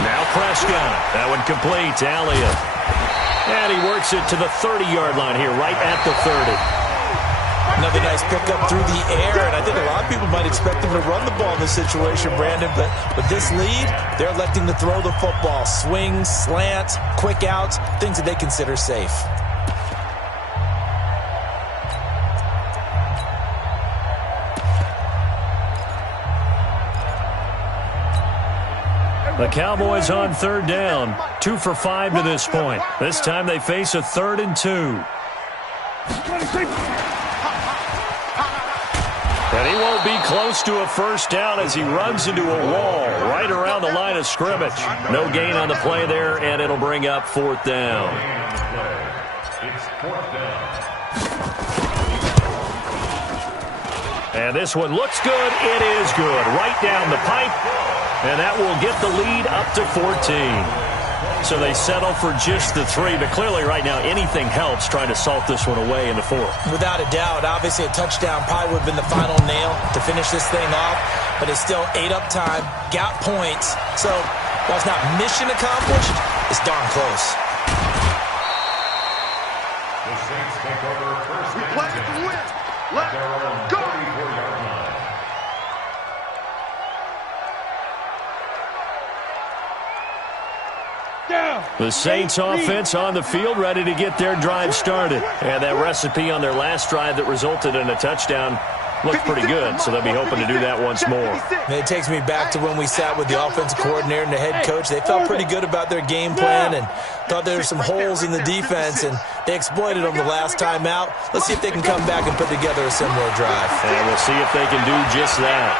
Now Prescott. That one complete to Elliott. And he works it to the 30-yard line here, right at the 30. Another nice pickup through the air, and I think a lot of people might expect him to run the ball in this situation, Brandon, but with this lead, they're electing to throw the football. Swings, slants, quick outs, things that they consider safe. The Cowboys on third down, 2 for 5 to this point. This time they face a 3rd and 2. And he won't be close to a first down as he runs into a wall right around the line of scrimmage. No gain on the play there, and it'll bring up 4th down. It's 4th down. And this one looks good. It is good. Right down the pipe. And that will get the lead up to 14. So they settle for just the 3, but clearly right now anything helps trying to salt this one away in the 4th. Without a doubt, obviously a touchdown probably would have been the final nail to finish this thing off, but it's still 8 up time, got points, so while it's not mission accomplished, it's darn close. The Saints take over first and 10. Play to win. Let's Their own go. 34-yard line. The Saints offense on the field, ready to get their drive started. And that recipe on their last drive that resulted in a touchdown looked pretty good, so they'll be hoping to do that once more. It takes me back to when we sat with the offensive coordinator and the head coach. They felt pretty good about their game plan and thought there were some holes in the defense, and they exploited them the last time out. Let's see if they can come back and put together a similar drive. And we'll see if they can do just that.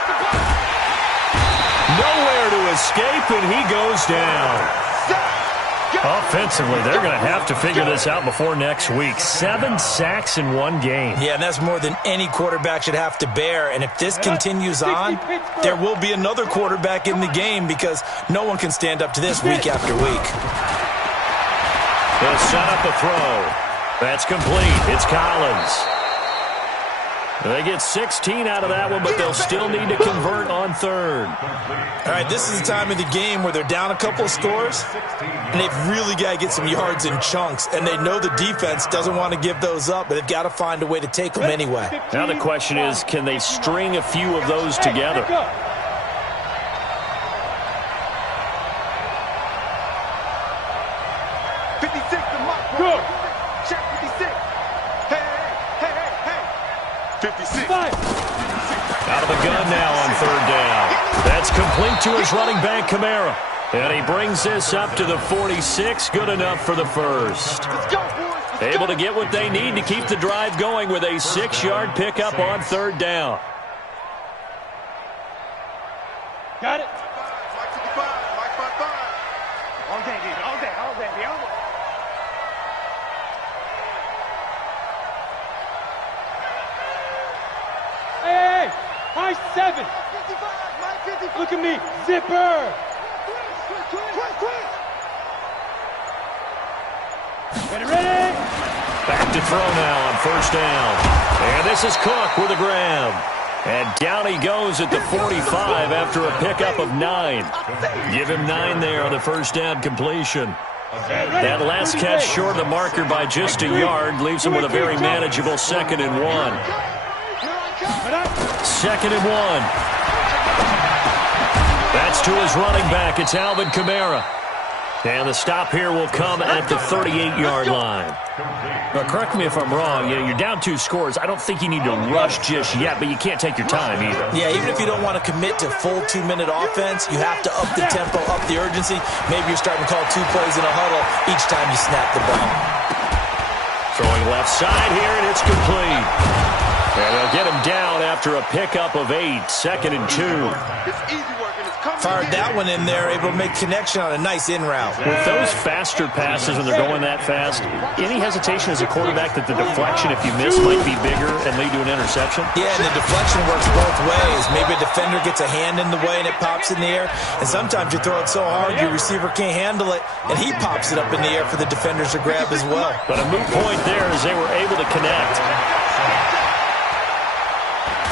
Nowhere to escape, and he goes down. Offensively, they're going to have to figure this out before next week. 7 sacks in one game. Yeah, and that's more than any quarterback should have to bear. And if this continues on, there will be another quarterback in the game because no one can stand up to this week after week. They'll set up a throw. That's complete. It's Collins. They get 16 out of that one, but they'll still need to convert on third. All right, this is the time of the game where they're down a couple of scores, and they've really got to get some yards in chunks, and they know the defense doesn't want to give those up, but they've got to find a way to take them anyway. Now the question is, can they string a few of those together? Out of the gun now on third down. That's complete to his running back, Kamara. And he brings this up to the 46. Good enough for the first. Able to get what they need to keep the drive going with a 6-yard pickup on third down. Got it. All day, dude. All day, all day, all day. Hey, high 7. Look at me, zipper. Ready? Back to throw now on first down. And this is Cook with a grab. And down he goes at the 45 after a pickup of 9. Give him 9 there on the first down completion. That last catch short of the marker by just a yard leaves him with a very manageable 2nd and 1. 2nd and 1. That's to his running back. It's Alvin Kamara. And the stop here will come at the 38-yard line. Now, correct me if I'm wrong. You're down 2 scores. I don't think you need to rush just yet, but you can't take your time either. Yeah, even if you don't want to commit to full 2-minute offense, you have to up the tempo, up the urgency. Maybe you're starting to call 2 plays in a huddle each time you snap the ball. Throwing left side here, and it's complete. And they'll get him down after a pickup of 8. 2nd and 2. It's easy work and it's coming. Fired that one in there, able to make connection on a nice in route. With those faster passes when they're going that fast, any hesitation as a quarterback that the deflection, if you miss, might be bigger and lead to an interception? Yeah, and the deflection works both ways. Maybe a defender gets a hand in the way and it pops in the air, and sometimes you throw it so hard your receiver can't handle it, and he pops it up in the air for the defenders to grab as well. But a moot point there as they were able to connect.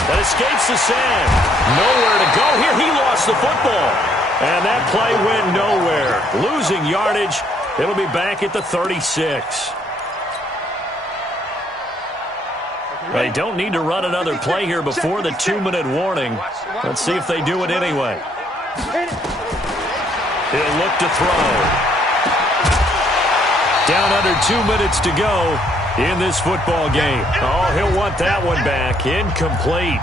That escapes the sand. Nowhere to go here. He lost the football. And that play went nowhere. Losing yardage. It'll be back at the 36. They don't need to run another play here before the 2-minute warning. Let's see if they do it anyway. He'll look to throw. Down under 2 minutes to go in this football game. Oh, he'll want that one back. Incomplete.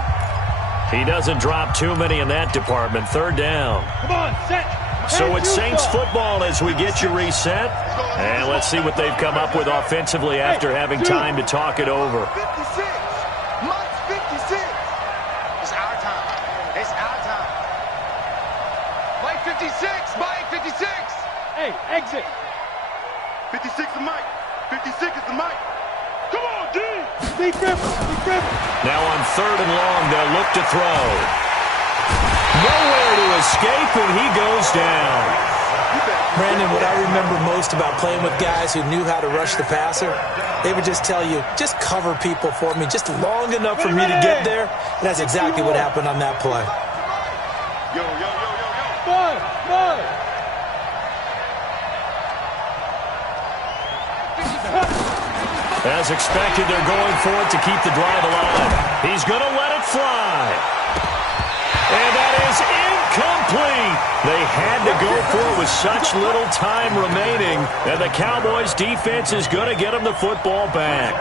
He doesn't drop too many in that department. Third down. Come on, set. So it's Saints football as we get you reset. And let's see what they've come up with offensively after having time to talk it over. 56. Mike's 56. It's our time. It's our time. Mike 56. Mike 56. Hey, exit. 56 is Mike. 56 is the Mike. Come on, D! Be careful, be careful. Now on 3rd and long, they'll look to throw. Nowhere to escape, and he goes down. Brandon, what I remember most about playing with guys who knew how to rush the passer, they would just tell you, just cover people for me, just long enough for me to get there. And that's exactly what happened on that play. Yo, yo, yo, yo, yo. Bud, Bud. As expected, they're going for it to keep the drive alive. He's going to let it fly. And that is incomplete. They had to go for it with such little time remaining. And the Cowboys defense is going to get them the football back.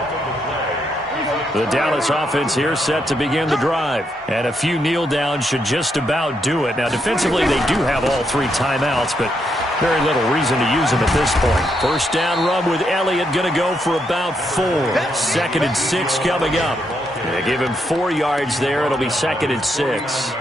The Dallas offense here set to begin the drive. And a few kneel downs should just about do it. Now, defensively, they do have all 3 timeouts, but very little reason to use them at this point. First down run with Elliott going to go for about 4. 2nd and 6 coming up. They give him 4 yards there. It'll be 2nd and 6.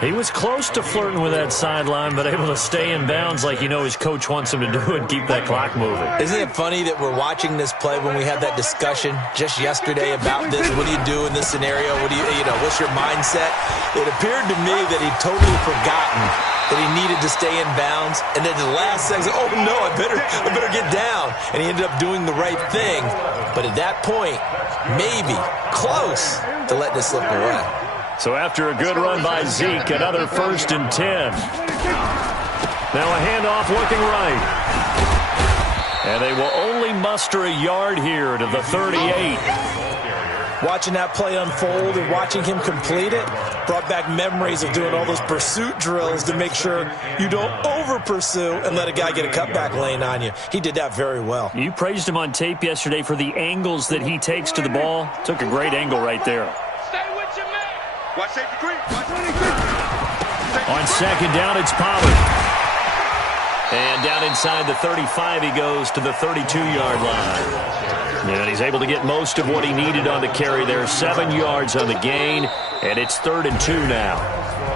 He was close to flirting with that sideline, but able to stay in bounds like his coach wants him to do and keep that clock moving. Isn't it funny that we're watching this play when we had that discussion just yesterday about this? What do you do in this scenario? What do what's your mindset? It appeared to me that he'd totally forgotten that he needed to stay in bounds, and then the last second, oh no, I better get down. And he ended up doing the right thing. But at that point, maybe close to letting it slip away. So after a good run by Zeke, another 1st and 10. Now a handoff looking right. And they will only muster a yard here to the 38. Watching that play unfold and watching him complete it brought back memories of doing all those pursuit drills to make sure you don't over-pursue and let a guy get a cutback lane on you. He did that very well. You praised him on tape yesterday for the angles that he takes to the ball. Took a great angle right there. Watch safety creep. On 2nd down, it's Pollard. And down inside the 35, he goes to the 32-yard line. And he's able to get most of what he needed on the carry there. 7 yards on the gain, and it's 3rd and 2 now.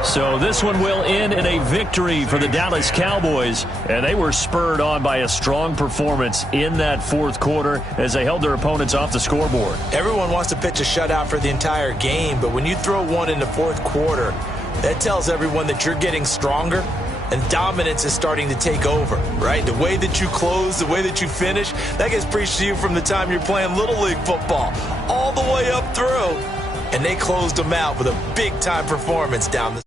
So this one will end in a victory for the Dallas Cowboys, and they were spurred on by a strong performance in that 4th quarter as they held their opponents off the scoreboard. Everyone wants to pitch a shutout for the entire game, but when you throw one in the 4th quarter, that tells everyone that you're getting stronger and dominance is starting to take over, right? The way that you close, the way that you finish, that gets preached to you from the time you're playing Little League football all the way up through, and they closed them out with a big-time performance down the